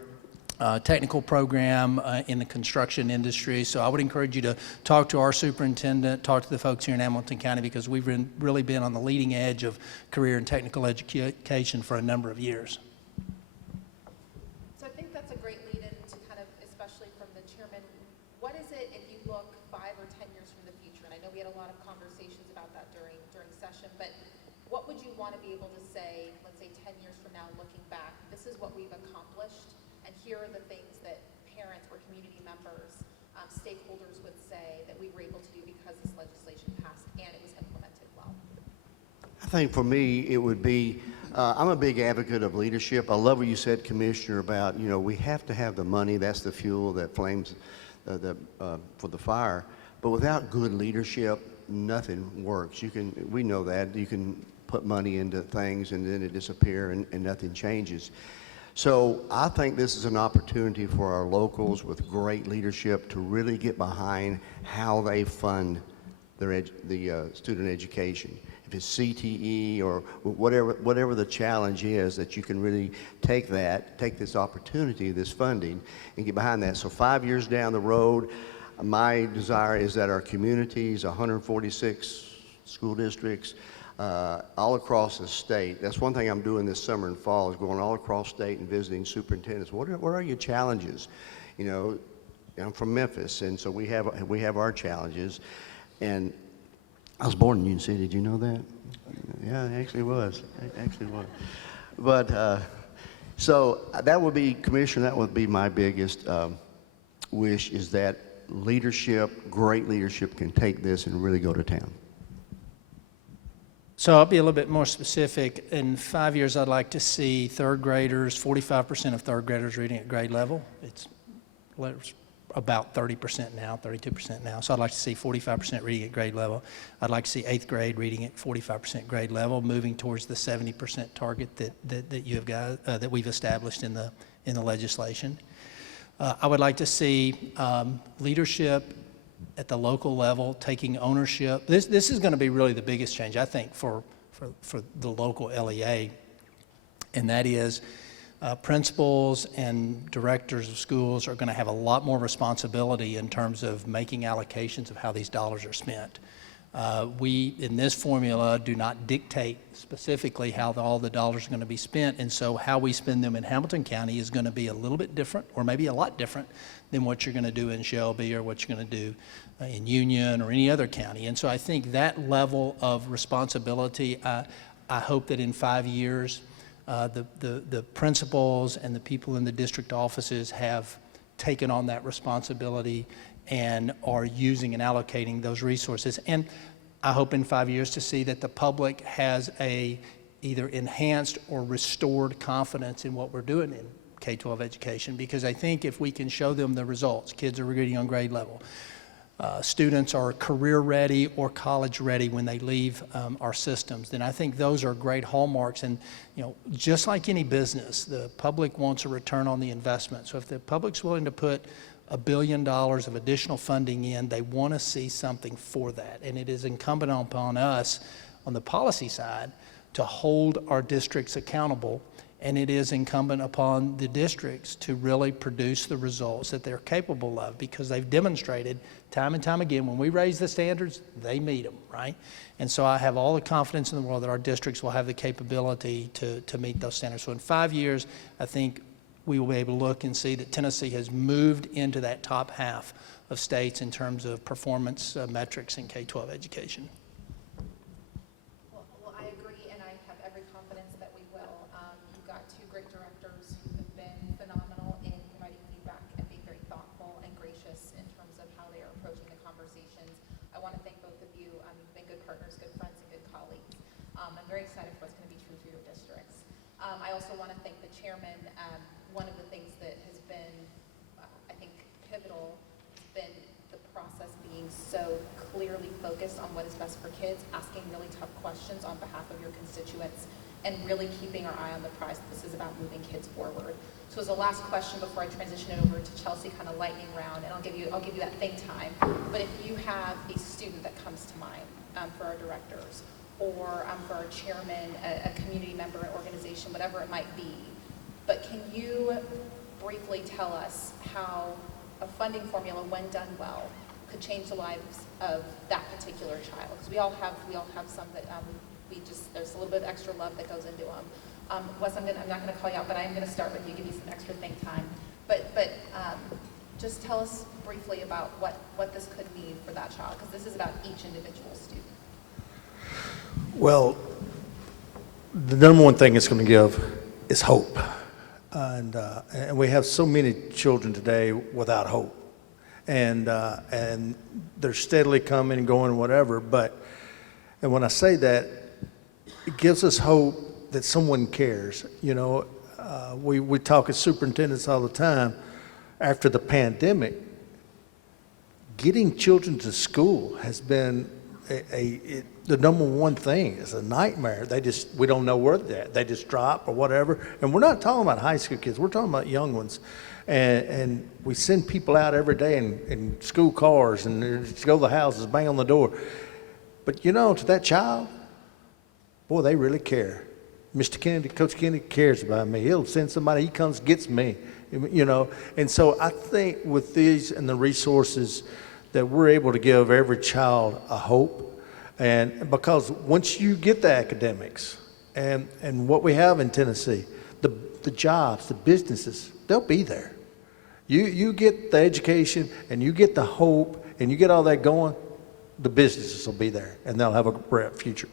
technical program in the construction industry. So I would encourage you to talk to our superintendent, talk to the folks here in Hamilton County, because we've really been on the leading edge of career and technical education for a number of years. So I think that's a great lead-in to kind of, especially from the chairman, what is it if you look 5 or 10 years from the future? And I know we had a lot of conversations about that during session, but what would you want to be able to say, let's say 10 years from now, looking back, this is what we've accomplished, and here are the things that parents or community members, stakeholders would say that we were able to do because this legislation passed and it was implemented well? I think for me, it would be, I'm a big advocate of leadership. I love what you said, Commissioner, about, you know, we have to have the money. That's the fuel that flames for the fire. But without good leadership, nothing works. We know that. You can put money into things and then it disappears and nothing changes. So I think this is an opportunity for our locals with great leadership to really get behind how they fund the student education. If it's CTE or whatever the challenge is, that you can really take this opportunity, this funding, and get behind that. So 5 years down the road, my desire is that our communities, 146 school districts, all across the state. That's one thing I'm doing this summer and fall, is going all across state and visiting superintendents. What are your challenges? You know, I'm from Memphis, and so we have our challenges. And I was born in Union City. Did you know that? Yeah, it actually was. But so that would be, Commissioner, that would be my biggest wish, is that leadership, great leadership, can take this and really go to town. So I'll be a little bit more specific. In 5 years, I'd like to see third graders, 45% of third graders reading at grade level. It's about 30% now, 32% now. So I'd like to see 45% reading at grade level. I'd like to see 8th grade reading at 45% grade level, moving towards the 70% target that you have got, that we've established in the legislation. I would like to see leadership at the local level, taking ownership. This is going to be really the biggest change, I think, for the local LEA, and that is principals and directors of schools are going to have a lot more responsibility in terms of making allocations of how these dollars are spent. We, in this formula, do not dictate specifically how all the dollars are going to be spent, and so how we spend them in Hamilton County is going to be a little bit different, or maybe a lot different, than what you're going to do in Shelby or what you're going to do in Union or any other county. And so I think that level of responsibility, I hope that in 5 years, the principals and the people in the district offices have taken on that responsibility and are using and allocating those resources. And I hope in 5 years to see that the public has either enhanced or restored confidence in what we're doing in K-12 education, because I think if we can show them the results, kids are reading on grade level, students are career ready or college ready when they leave our systems, then I think those are great hallmarks. And you know, just like any business, the public wants a return on the investment. So if the public's willing to put $1 billion of additional funding in, they want to see something for that. And it is incumbent upon us on the policy side to hold our districts accountable And it is incumbent upon the districts to really produce the results that they're capable of, because they've demonstrated time and time again, when we raise the standards, they meet them, right? And so I have all the confidence in the world that our districts will have the capability to meet those standards. So in 5 years, I think we will be able to look and see that Tennessee has moved into that top half of states in terms of performance metrics in K-12 education. Well, I agree, and I have every confidence that we will. You've got two great directors who have been phenomenal in providing feedback and being very thoughtful and gracious in terms of how they are approaching the conversations. I want to thank both of you. You've been good partners, good friends, and good colleagues. I'm very excited for what's going to be true for your districts. I also want to thank the chairman. One of the things that has been, I think, pivotal has been the process being so clearly focused on what is best for kids, asking really tough questions on behalf of your constituents, and really keeping our eye on the prize. This is about moving kids forward. So as a last question before I transition it over to Chelsea, kind of lightning round, and I'll give you that think time. But if you have a student that comes to mind for our directors, or for our chairman, a community member, an organization, whatever it might be, but can you briefly tell us how a funding formula, when done well, could change the lives of that particular child? Because we all have some that there's a little bit of extra love that goes into them. Wes, I'm not going to call you out, but I am going to start with you, give you some extra think time. But just tell us briefly about what this could mean for that child, because this is about each individual student. Well, the number one thing it's going to give is hope. And we have so many children today without hope. And they're steadily coming and going, whatever. And when I say that, it gives us hope that someone cares. You know, we talk as superintendents all the time. After the pandemic, getting children to school has been the number one thing. Is a nightmare. We don't know where they're at. They just drop or whatever. And we're not talking about high school kids. We're talking about young ones. And we send people out every day in school cars and go to the houses, bang on the door. But you know, to that child, boy, they really care. Mr. Kennedy, Coach Kennedy cares about me. He'll send somebody, he comes, gets me, you know. And so I think with these and the resources that we're able to give every child a hope. And because once you get the academics and what we have in Tennessee, the jobs, the businesses, they'll be there. You get the education and you get the hope and you get all that going, the businesses will be there and they'll have a bright future.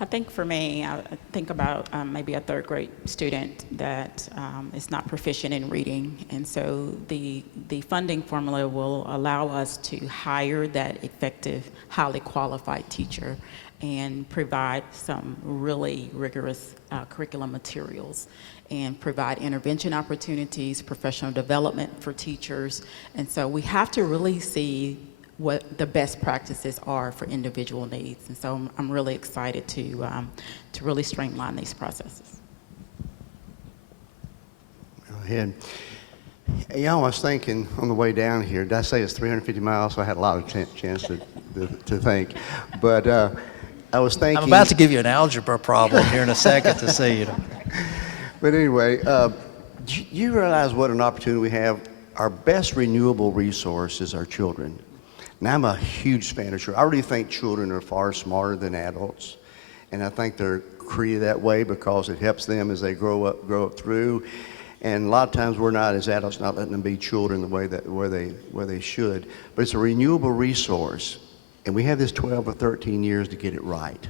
I think for me, I think about maybe a third grade student that is not proficient in reading. And so the funding formula will allow us to hire that effective, highly qualified teacher and provide some really rigorous curriculum materials and provide intervention opportunities, professional development for teachers. And so we have to really see what the best practices are for individual needs. And so I'm really excited to really streamline these processes. Go ahead. You know, I was thinking on the way down here, did I say it's 350 miles? So I had a lot of chance to think. But I was thinking... I'm about to give you an algebra problem here in a second to see, you know. But anyway, you realize what an opportunity we have? Our best renewable resource is our children. Now, I'm a huge fan of children. I really think children are far smarter than adults. And I think they're created that way because it helps them as they grow up through. And a lot of times we're not, as adults, not letting them be children the way that where they should. But it's a renewable resource. And we have this 12 or 13 years to get it right.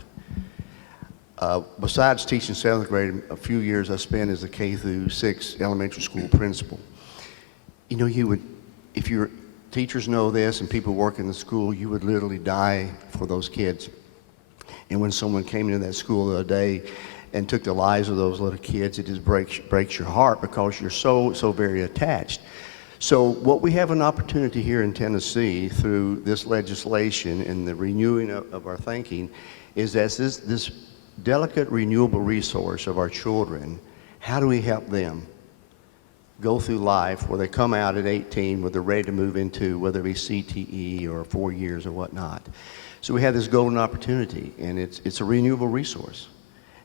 Besides teaching 7th grade, a few years I spent as a K through 6 elementary school principal. You know, if you're teachers know this, and people work in the school, you would literally die for those kids. And when someone came into that school the other day and took the lives of those little kids, it just breaks your heart because you're so very attached. So what we have an opportunity here in Tennessee through this legislation and the renewing of our thinking is that this delicate renewable resource of our children, how do we help them go through life where they come out at 18, where they're ready to move into, whether it be CTE or 4 years or whatnot. So we have this golden opportunity, and it's a renewable resource.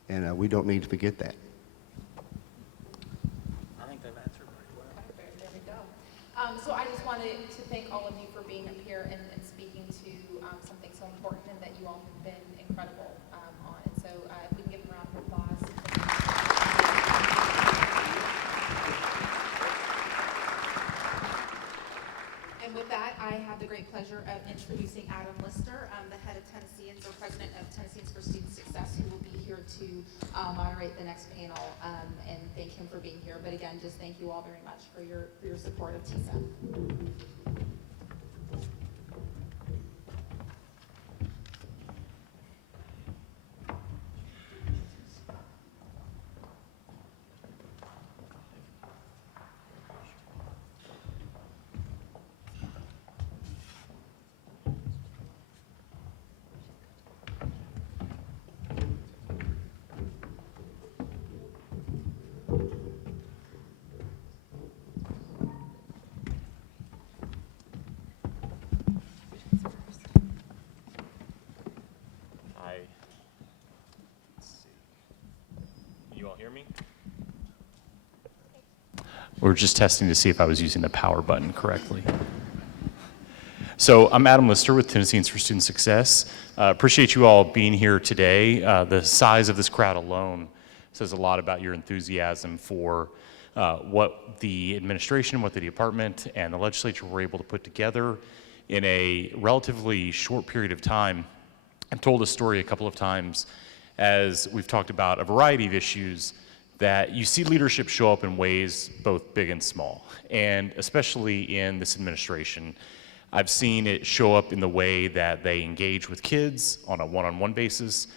and we don't need to forget that. I think they've answered pretty well. There we go. So I just wanted to thank all of you for being up here and speaking to something so important and that you all have been incredible on. And so if we can give them a round of applause. And with that, I have the great pleasure of introducing Adam Lister, the head of Tennesseans, or president of Tennesseans for Student Success, who will be here to moderate the next panel, and thank him for being here. But again, just thank you all very much for your support of TISA. We're just testing to see if I was using the power button correctly. So I'm Adam Lister with Tennesseans for Student Success. Appreciate you all being here today. The size of this crowd alone says a lot about your enthusiasm for what the administration, what the department, and the legislature were able to put together in a relatively short period of time. I've told this story a couple of times as we've talked about a variety of issues that you see leadership show up in ways both big and small. And especially in this administration, I've seen it show up in the way that they engage with kids on a one-on-one basis.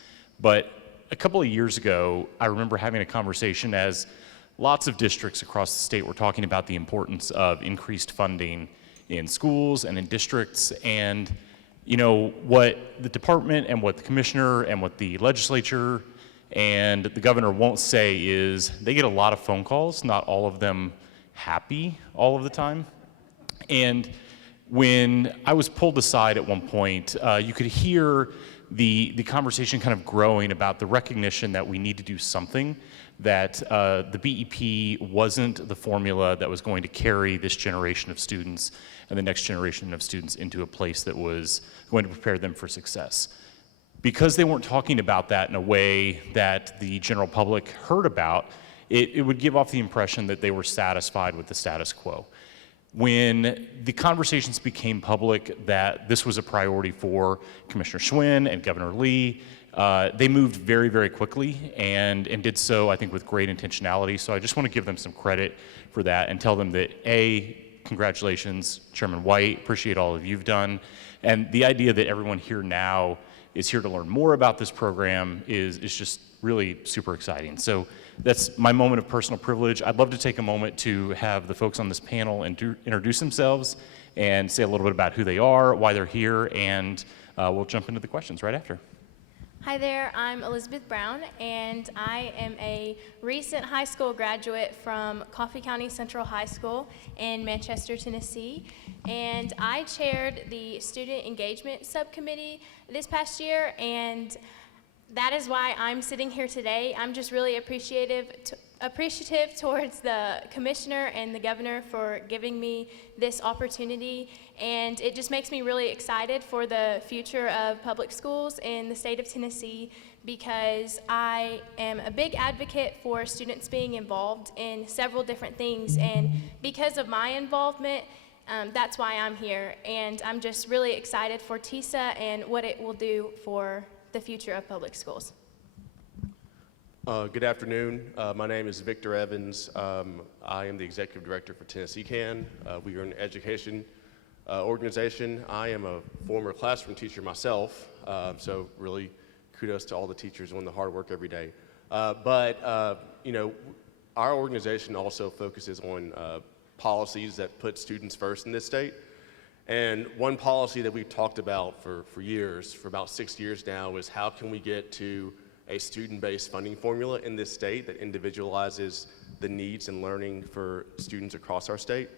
But a couple of years ago, I remember having a conversation as lots of districts across the state were talking about the importance of increased funding in schools and in districts. And you know, what the department and what the commissioner and what the legislature and the governor won't say is they get a lot of phone calls, not all of them happy all of the time. And when I was pulled aside at one point, you could hear the conversation kind of growing about the recognition that we need to do something, that the BEP wasn't the formula that was going to carry this generation of students and the next generation of students into a place that was going to prepare them for success. Because they weren't talking about that in a way that the general public heard about, it would give off the impression that they were satisfied with the status quo. When the conversations became public that this was a priority for Commissioner Schwinn and Governor Lee, they moved very, very quickly and did so, I think, with great intentionality. So I just want to give them some credit for that and tell them that, A, congratulations, Chairman White, appreciate all of you've done. And the idea that everyone here now is here to learn more about this program is just really super exciting. So that's my moment of personal privilege. I'd love to take a moment to have the folks on this panel introduce themselves and say a little bit about who they are, why they're here, and we'll jump into the questions right after. Hi there, I'm Elizabeth Brown, and I am a recent high school graduate from Coffee County Central High School in Manchester, Tennessee, and I chaired the Student Engagement Subcommittee this past year, and that is why I'm sitting here today. I'm just really appreciative towards the commissioner and the governor for giving me this opportunity, and it just makes me really excited for the future of public schools in the state of Tennessee, because I am a big advocate for students being involved in several different things, and because of my involvement, that's why I'm here, and I'm just really excited for TISA and what it will do for the future of public schools. Good afternoon. My name is Victor Evans. I am the Executive Director for Tennessee Can. We are an education organization. I am a former classroom teacher myself, so really kudos to all the teachers doing the hard work every day. You know, our organization also focuses on policies that put students first in this state. And one policy that we've talked about for years, for about 6 years now, is how can we get to a student-based funding formula in this state that individualizes the needs and learning for students across our state.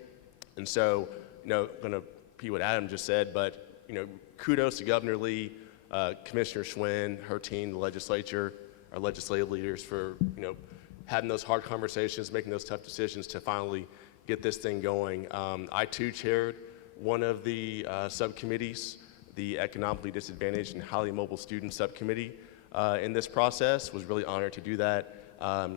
And so, you know, I'm gonna repeat what Adam just said, but, you know, kudos to Governor Lee, Commissioner Schwinn, her team, the legislature, our legislative leaders for, having those hard conversations, making those tough decisions to finally get this thing going. I too chaired one of the subcommittees, the Economically Disadvantaged and Highly Mobile Student Subcommittee in this process. Was really honored to do that.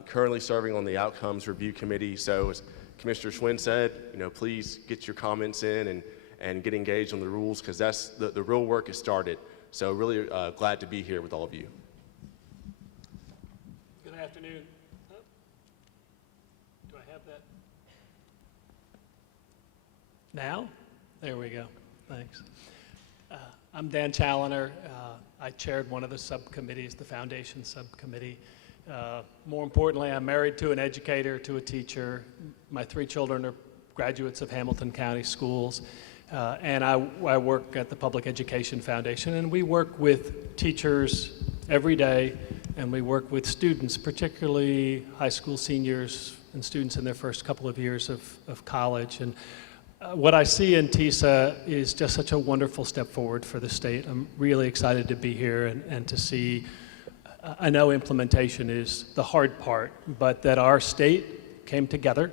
Currently serving on the Outcomes Review Committee. So as Commissioner Schwinn said, please get your comments in and get engaged on the rules, because that's the real work has started. So really glad to be here with all of you. Good afternoon. Do I have that? Now? There we go. Thanks. I'm Dan Challoner. I chaired one of the subcommittees, the Foundation Subcommittee. More importantly, I'm married to an educator, to a teacher. My 3 children are graduates of Hamilton County Schools. And I work at the Public Education Foundation, and we work with teachers every day, and we work with students, particularly high school seniors and students in their first couple of years of college. And what I see in TISA is just such a wonderful step forward for the state. I'm really excited to be here and to see. I know implementation is the hard part, but that our state came together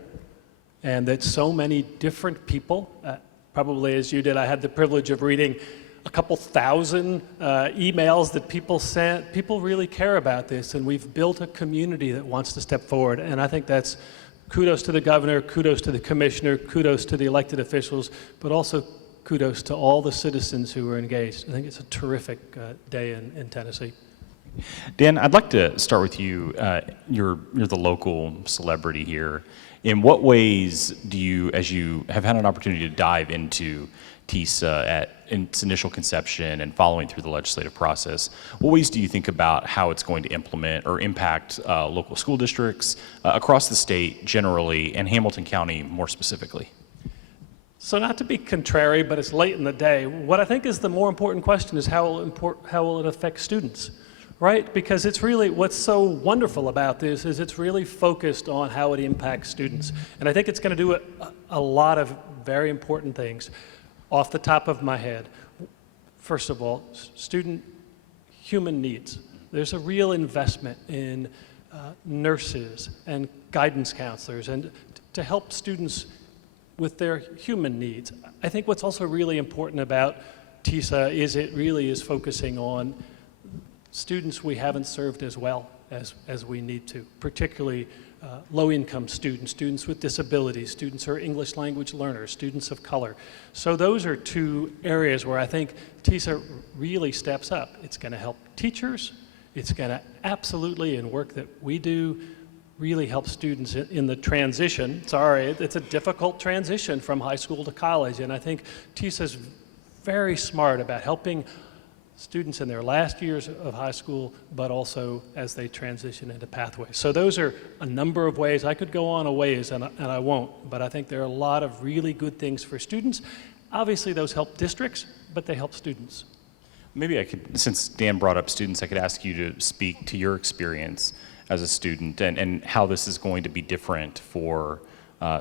and that so many different people, probably as you did, I had the privilege of reading a couple thousand emails that people sent. People really care about this, and we've built a community that wants to step forward. And I think that's kudos to the governor, kudos to the commissioner, kudos to the elected officials, but also kudos to all the citizens who were engaged. I think it's a terrific day in Tennessee. Dan, I'd like to start with you. You're the local celebrity here. In what ways do you, as you have had an opportunity to dive into TISA at its initial conception and following through the legislative process, what ways do you think about how it's going to implement or impact local school districts across the state generally and Hamilton County more specifically? So not to be contrary, but it's late in the day, what I think is the more important question is how will it affect students? Right? Because it's really, what's so wonderful about this is it's really focused on how it impacts students. And I think it's going to do a lot of very important things. Off the top of my head, first of all, student human needs. There's a real investment in nurses and guidance counselors and to help students with their human needs. I think what's also really important about TISA is it really is focusing on students we haven't served as well as we need to, particularly low-income students, students with disabilities, students who are English language learners, students of color. So those are 2 areas where I think TISA really steps up. It's going to help teachers. It's going to absolutely, in work that we do, really help students in the transition. Sorry, it's a difficult transition from high school to college, and I think TISA's very smart about helping students in their last years of high school, but also as they transition into pathways. So those are a number of ways. I could go on a ways, and I won't, but I think there are a lot of really good things for students. Obviously, those help districts, but they help students. Maybe I could, since Dan brought up students, I could ask you to speak to your experience as a student and how this is going to be different for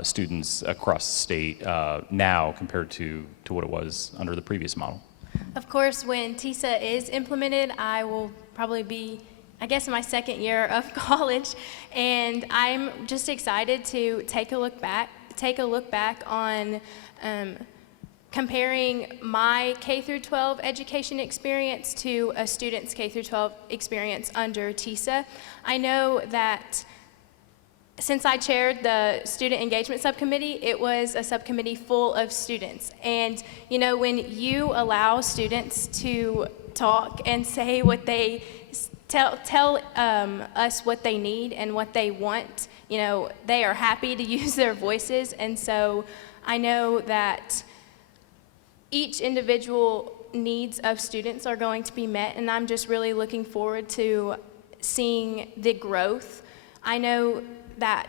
students across the state now compared to what it was under the previous model. Of course, when TISA is implemented, I will probably be, I guess, in my 2nd year of college, and I'm just excited to take a look back on comparing my K-12 education experience to a student's K-12 experience under TISA. I know that since I chaired the Student Engagement Subcommittee, it was a subcommittee full of students. And, when you allow students to talk and say what they, tell us what they need and what they want, they are happy to use their voices. And so I know that each individual needs of students are going to be met, and I'm just really looking forward to seeing the growth. I know that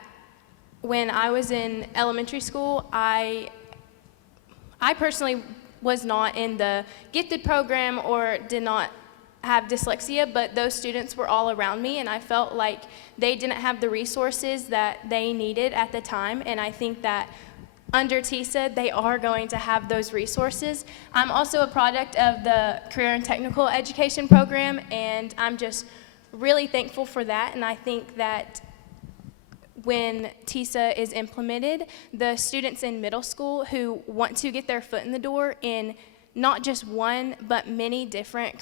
when I was in elementary school, I personally was not in the gifted program or did not have dyslexia, but those students were all around me, and I felt like they didn't have the resources that they needed at the time, and I think that under TISA, they are going to have those resources. I'm also a product of the Career and Technical Education program, and I'm just really thankful for that, and I think that when TISA is implemented, the students in middle school who want to get their foot in the door in not just one, but many different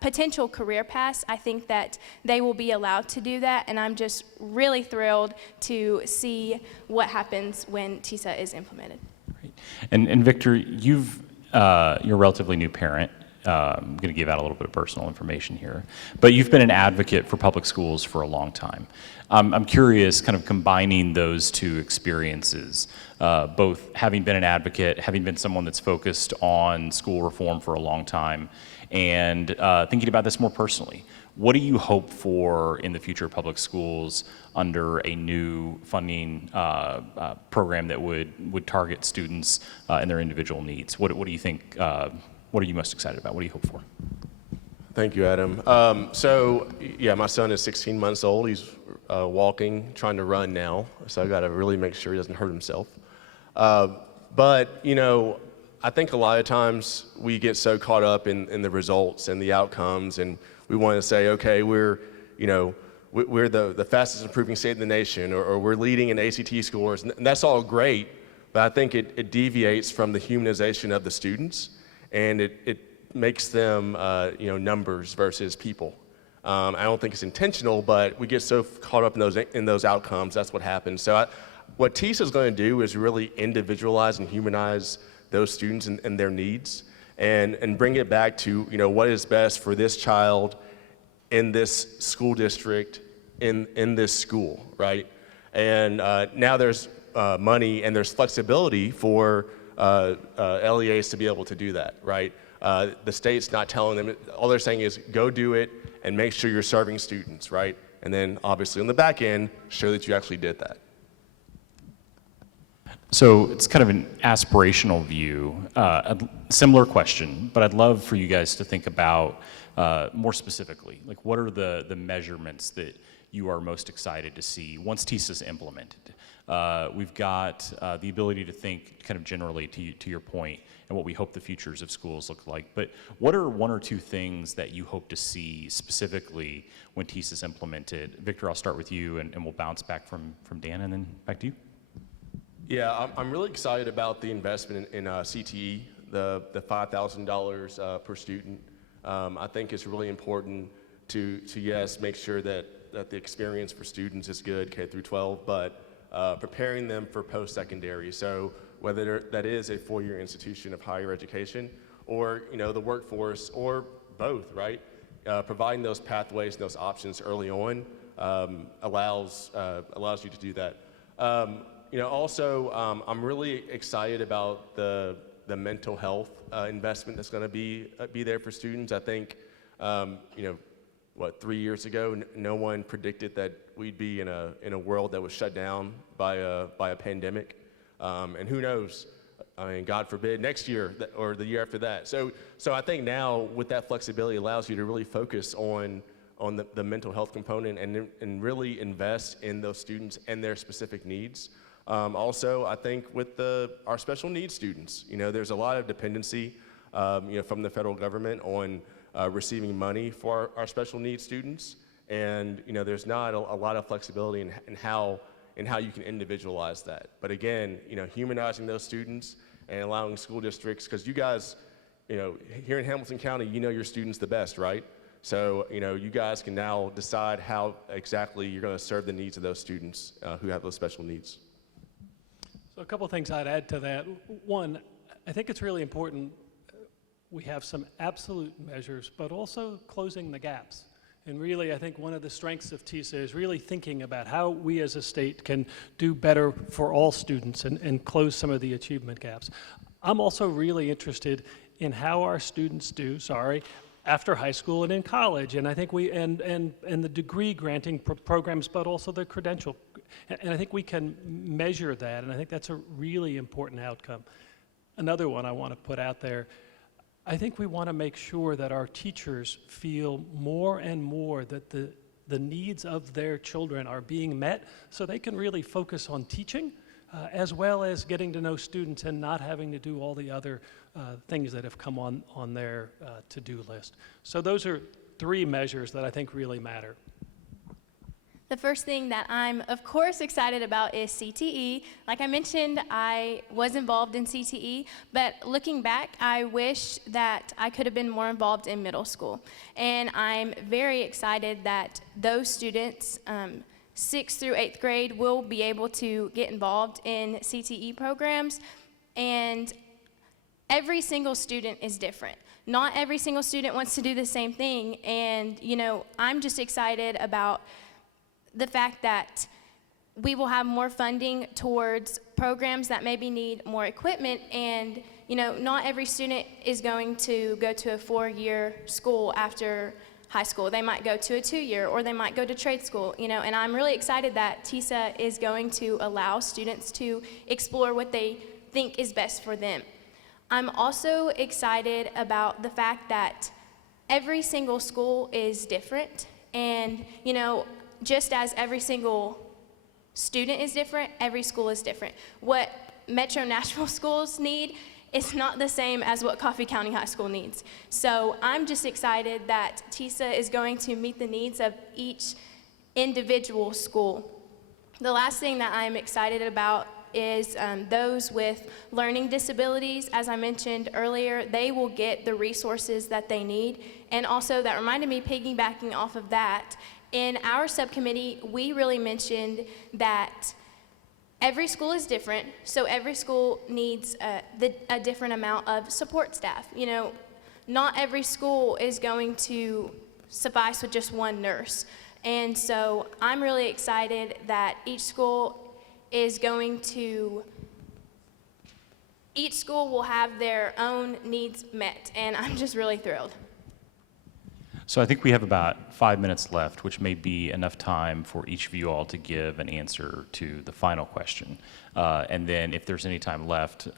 potential career paths, I think that they will be allowed to do that, and I'm just really thrilled to see what happens when TISA is implemented. Great. And Victor, you're a relatively new parent. I'm going to give out a little bit of personal information here, but you've been an advocate for public schools for a long time. I'm curious, kind of combining those two experiences, both having been an advocate, having been someone that's focused on school reform for a long time, and thinking about this more personally. What do you hope for in the future of public schools under a new funding program that would target students and their individual needs? What do you think? What are you most excited about? What do you hope for? Thank you, Adam. So, yeah, my son is 16 months old. He's walking, trying to run now. So I've got to really make sure he doesn't hurt himself. But, you know, I think a lot of times we get so caught up in the results and the outcomes, and we want to say, okay, we're the fastest improving state in the nation, or we're leading in ACT scores, and that's all great, but I think it deviates from the humanization of the students, and it makes them, numbers versus people. I don't think it's intentional, but we get so caught up in those outcomes. That's what happens. So what TISA is going to do is really individualize and humanize those students and their needs, and bring it back to what is best for this child in this school district, in this school, right? And now there's money and there's flexibility for LEAs to be able to do that, right? The state's not telling them, all they're saying is go do it and make sure you're serving students, right? And then obviously on the back end, show that you actually did that. So it's kind of an aspirational view, a similar question, but I'd love for you guys to think about more specifically, like what are the measurements that you are most excited to see once TISA is implemented? We've got the ability to think kind of generally to your point and what we hope the futures of schools look like, but what are one or two things that you hope to see specifically when TISA is implemented? Victor, I'll start with you and we'll bounce back from Dan and then back to you. Yeah, I'm really excited about the investment in CTE, the $5,000 per student. I think it's really important to yes, make sure that the experience for students is good, K through 12, but preparing them for post-secondary. So whether that is a four-year institution of higher education or the workforce or both, right? Providing those pathways and those options early on allows you to do that. Also, I'm really excited about the mental health investment that's going to be there for students. I think, 3 years ago, no one predicted that we'd be in a world that was shut down by a pandemic, and who knows? I mean, God forbid, next year or the year after that. So I think now with that flexibility allows you to really focus on the mental health component and really invest in those students and their specific needs. Also, I think with our special needs students, there's a lot of dependency, from the federal government on receiving money for our special needs students, and there's not a lot of flexibility in how you can individualize that. But again, humanizing those students and allowing school districts, because you guys, here in Hamilton County, your students the best, right? So you guys can now decide how exactly you're going to serve the needs of those students who have those special needs. So a couple of things I'd add to that. One, I think it's really important we have some absolute measures, but also closing the gaps. And really, I think one of the strengths of TISA is really thinking about how we as a state can do better for all students and close some of the achievement gaps. I'm also really interested in how our students do, after high school and in college, and I think and the degree granting programs, but also the credential. And I think we can measure that, and I think that's a really important outcome. Another one I want to put out there, I think we want to make sure that our teachers feel more and more that the needs of their children are being met so they can really focus on teaching as well as getting to know students and not having to do all the other things that have come on their to-do list. So those are three measures that I think really matter. The first thing that I'm, of course, excited about is CTE. Like I mentioned, I was involved in CTE, but looking back, I wish that I could have been more involved in middle school. And I'm very excited that those students, 6th through 8th grade, will be able to get involved in CTE programs. And every single student is different. Not every single student wants to do the same thing. And, you know, I'm just excited about the fact that we will have more funding towards programs that maybe need more equipment. And, you know, not every student is going to go to a 4-year school after high school. They might go to a 2-year, or they might go to trade school, you know, and I'm really excited that TISA is going to allow students to explore what they think is best for them. I'm also excited about the fact that every single school is different, and, you know, just as every single student is different, every school is different. What Metro Nashville schools need is not the same as what Coffee County High School needs. So I'm just excited that TISA is going to meet the needs of each individual school. The last thing that I'm excited about is those with learning disabilities. As I mentioned earlier, they will get the resources that they need. And also, that reminded me, piggybacking off of that, in our subcommittee, we really mentioned that every school is different, so every school needs a different amount of support staff. You know, not every school is going to suffice with just one nurse. And so I'm really excited that each school will have their own needs met, and I'm just really thrilled. So I think we have about 5 minutes left, which may be enough time for each of you all to give an answer to the final question. And then if there's any time left,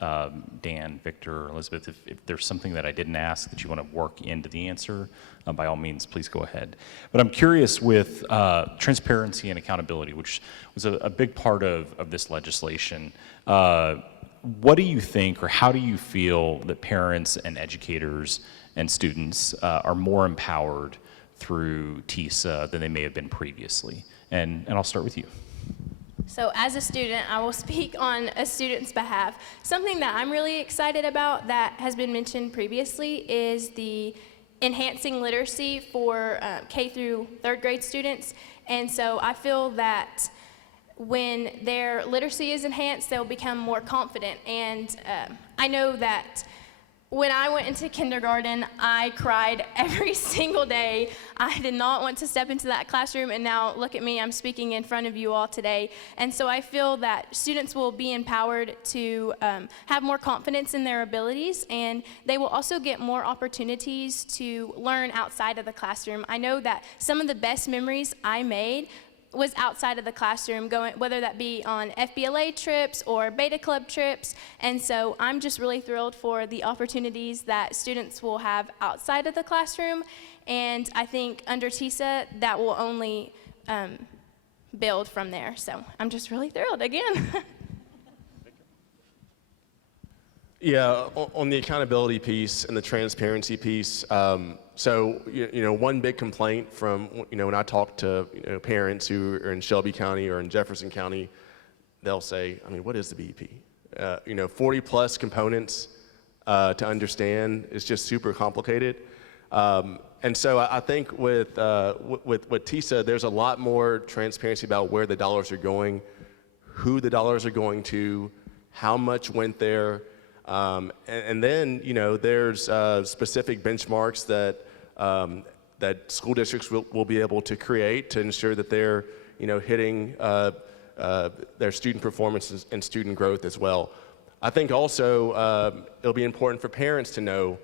Dan, Victor, Elizabeth, if there's something that I didn't ask that you want to work into the answer, by all means, please go ahead. But I'm curious with transparency and accountability, which was a big part of this legislation. What do you think, or how do you feel that parents and educators and students are more empowered through TISA than they may have been previously? And I'll start with you. So as a student, I will speak on a student's behalf. Something that I'm really excited about that has been mentioned previously is the enhancing literacy for K through 3rd grade students. And so I feel that when their literacy is enhanced, they'll become more confident. And I know that when I went into kindergarten, I cried every single day. I did not want to step into that classroom, and now look at me, I'm speaking in front of you all today. And so I feel that students will be empowered to have more confidence in their abilities, and they will also get more opportunities to learn outside of the classroom. I know that some of the best memories I made was outside of the classroom, going, whether that be on FBLA trips or Beta Club trips. And so I'm just really thrilled for the opportunities that students will have outside of the classroom. And I think under TISA, that will only build from there. So I'm just really thrilled again. Yeah, on the accountability piece and the transparency piece, so you know, one big complaint from, you know, when I talk to parents who are in Shelby County or in Jefferson County, they'll say, I mean, what is the BEP? You know, 40 plus components to understand is just super complicated. And so I think with TISA, there's a lot more transparency about where the dollars are going, who the dollars are going to, how much went there. And then, you know, there's specific benchmarks that that school districts will be able to create to ensure that they're, you know, hitting their student performance and student growth as well. I think also it'll be important for parents to know,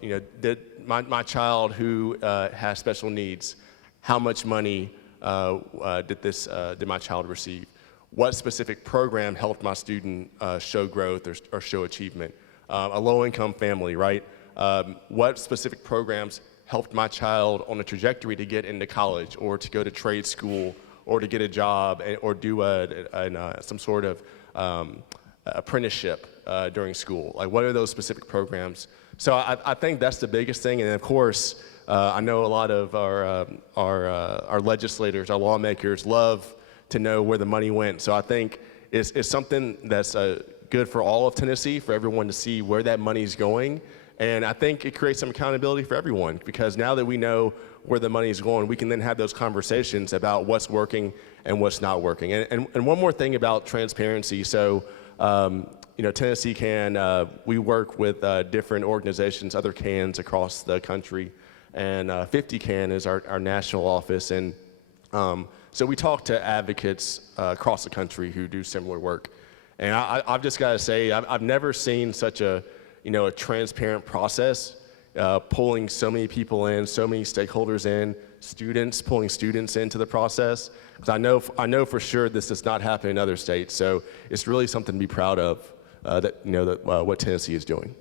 you know, that my child who has special needs, how much money did my child receive? What specific program helped my student show growth or show achievement? A low-income family, right? What specific programs helped my child on a trajectory to get into college or to go to trade school or to get a job or do some sort of apprenticeship during school? Like, what are those specific programs? So I think that's the biggest thing. And of course, I know a lot of our legislators, our lawmakers love to know where the money went. So I think it's something that's good for all of Tennessee, for everyone to see where that money is going. And I think it creates some accountability for everyone, because now that we know where the money is going, we can then have those conversations about what's working and what's not working. And one more thing about transparency. So, Tennessee Can, we work with different organizations, other CANs across the country, and 50 Can is our national office. And so we talk to advocates across the country who do similar work. And I've just got to say, I've never seen such a transparent process, pulling so many people in, so many stakeholders in, pulling students into the process. Because I know for sure this does not happen in other states. So it's really something to be proud of, what Tennessee is doing.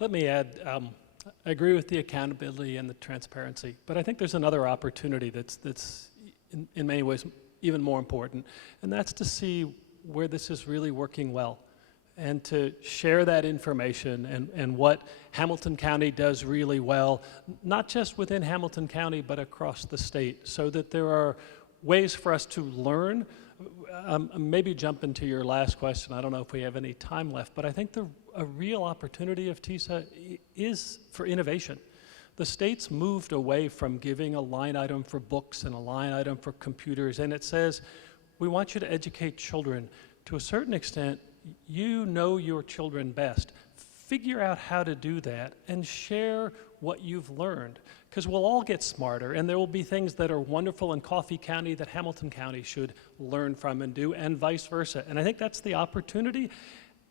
Let me add, I agree with the accountability and the transparency, but I think there's another opportunity that's in many ways even more important, and that's to see where this is really working well, and to share that information and what Hamilton County does really well, not just within Hamilton County, but across the state, so that there are ways for us to learn. Maybe jump into your last question. I don't know if we have any time left, but I think a real opportunity of TISA is for innovation. The state's moved away from giving a line item for books and a line item for computers, and it says, we want you to educate children. To a certain extent, you know your children best. Figure out how to do that and share what you've learned, because we'll all get smarter, and there will be things that are wonderful in Coffee County that Hamilton County should learn from and do, and vice versa. And I think that's the opportunity,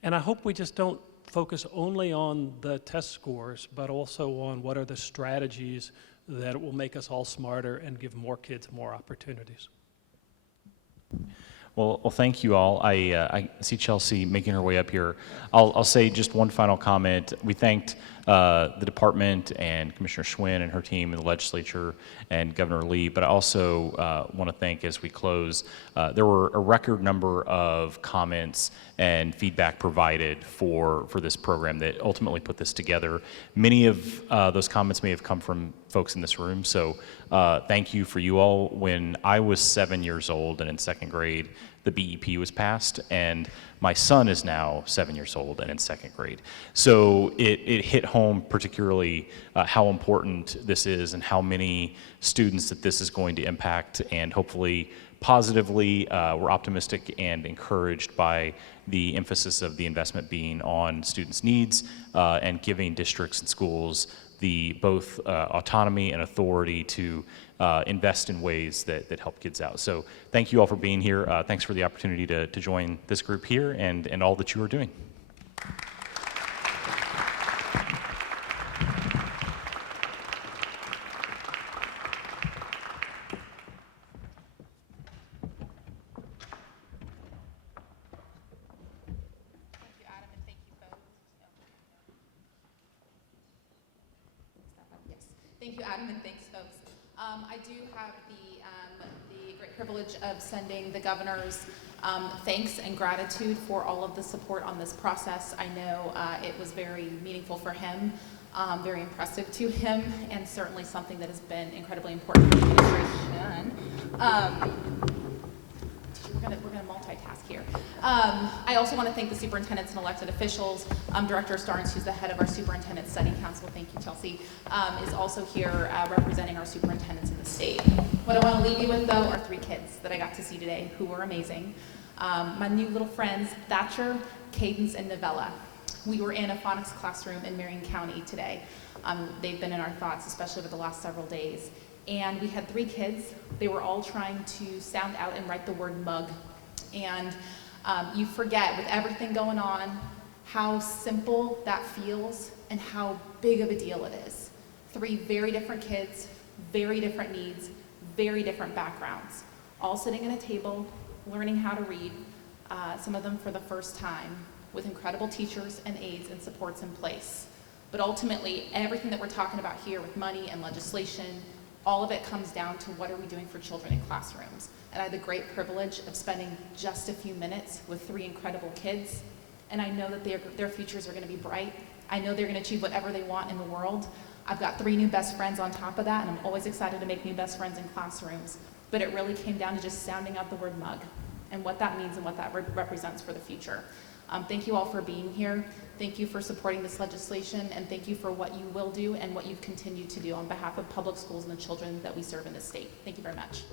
and I hope we just don't focus only on the test scores, but also on what are the strategies that will make us all smarter and give more kids more opportunities. Well, thank you all. I see Chelsea making her way up here. I'll say just one final comment. We thanked the department and Commissioner Schwinn and her team and the legislature and Governor Lee, but I also want to thank, as we close, there were a record number of comments and feedback provided for this program that ultimately put this together. Many of those comments may have come from folks in this room, so thank you for you all. When I was 7 years old and in second grade, the BEP was passed, and my son is now 7 years old and in second grade. So it hit home particularly how important this is and how many students that this is going to impact, and hopefully positively, we're optimistic and encouraged by the emphasis of the investment being on students' needs and giving districts and schools the both autonomy and authority to invest in ways that help kids out. So thank you all for being here. Thanks for the opportunity to join this group here and all that you are doing. Thank you, Adam, and thanks, folks. I do have the great privilege of sending the governor's thanks and gratitude for all of the support on this process. I know it was very meaningful for him, very impressive to him, and certainly something that has been incredibly important for the administration. We're gonna multitask here. I also want to thank the superintendents and elected officials. Director Starnes, who's the head of our Superintendent Study Council, thank you, Chelsea, is also here representing our superintendents in the state. What I want to leave you with, though, are 3 kids that I got to see today who were amazing. My new little friends, Thatcher, Cadence, and Novella. We were in a phonics classroom in Marion County today. They've been in our thoughts, especially over the last several days. And we had 3 kids. They were all trying to sound out and write the word mug. And you forget, with everything going on, how simple that feels and how big of a deal it is. 3 very different kids, very different needs, very different backgrounds, all sitting at a table, learning how to read, some of them for the first time, with incredible teachers and aides and supports in place. But ultimately, everything that we're talking about here with money and legislation, all of it comes down to what are we doing for children in classrooms. And I had the great privilege of spending just a few minutes with 3 incredible kids. And I know that their futures are going to be bright. I know they're going to achieve whatever they want in the world. I've got 3 new best friends on top of that, and I'm always excited to make new best friends in classrooms. But it really came down to just sounding out the word mug and what that means and what that represents for the future. Thank you all for being here. Thank you for supporting this legislation, and thank you for what you will do and what you've continued to do on behalf of public schools and the children that we serve in this state. Thank you very much.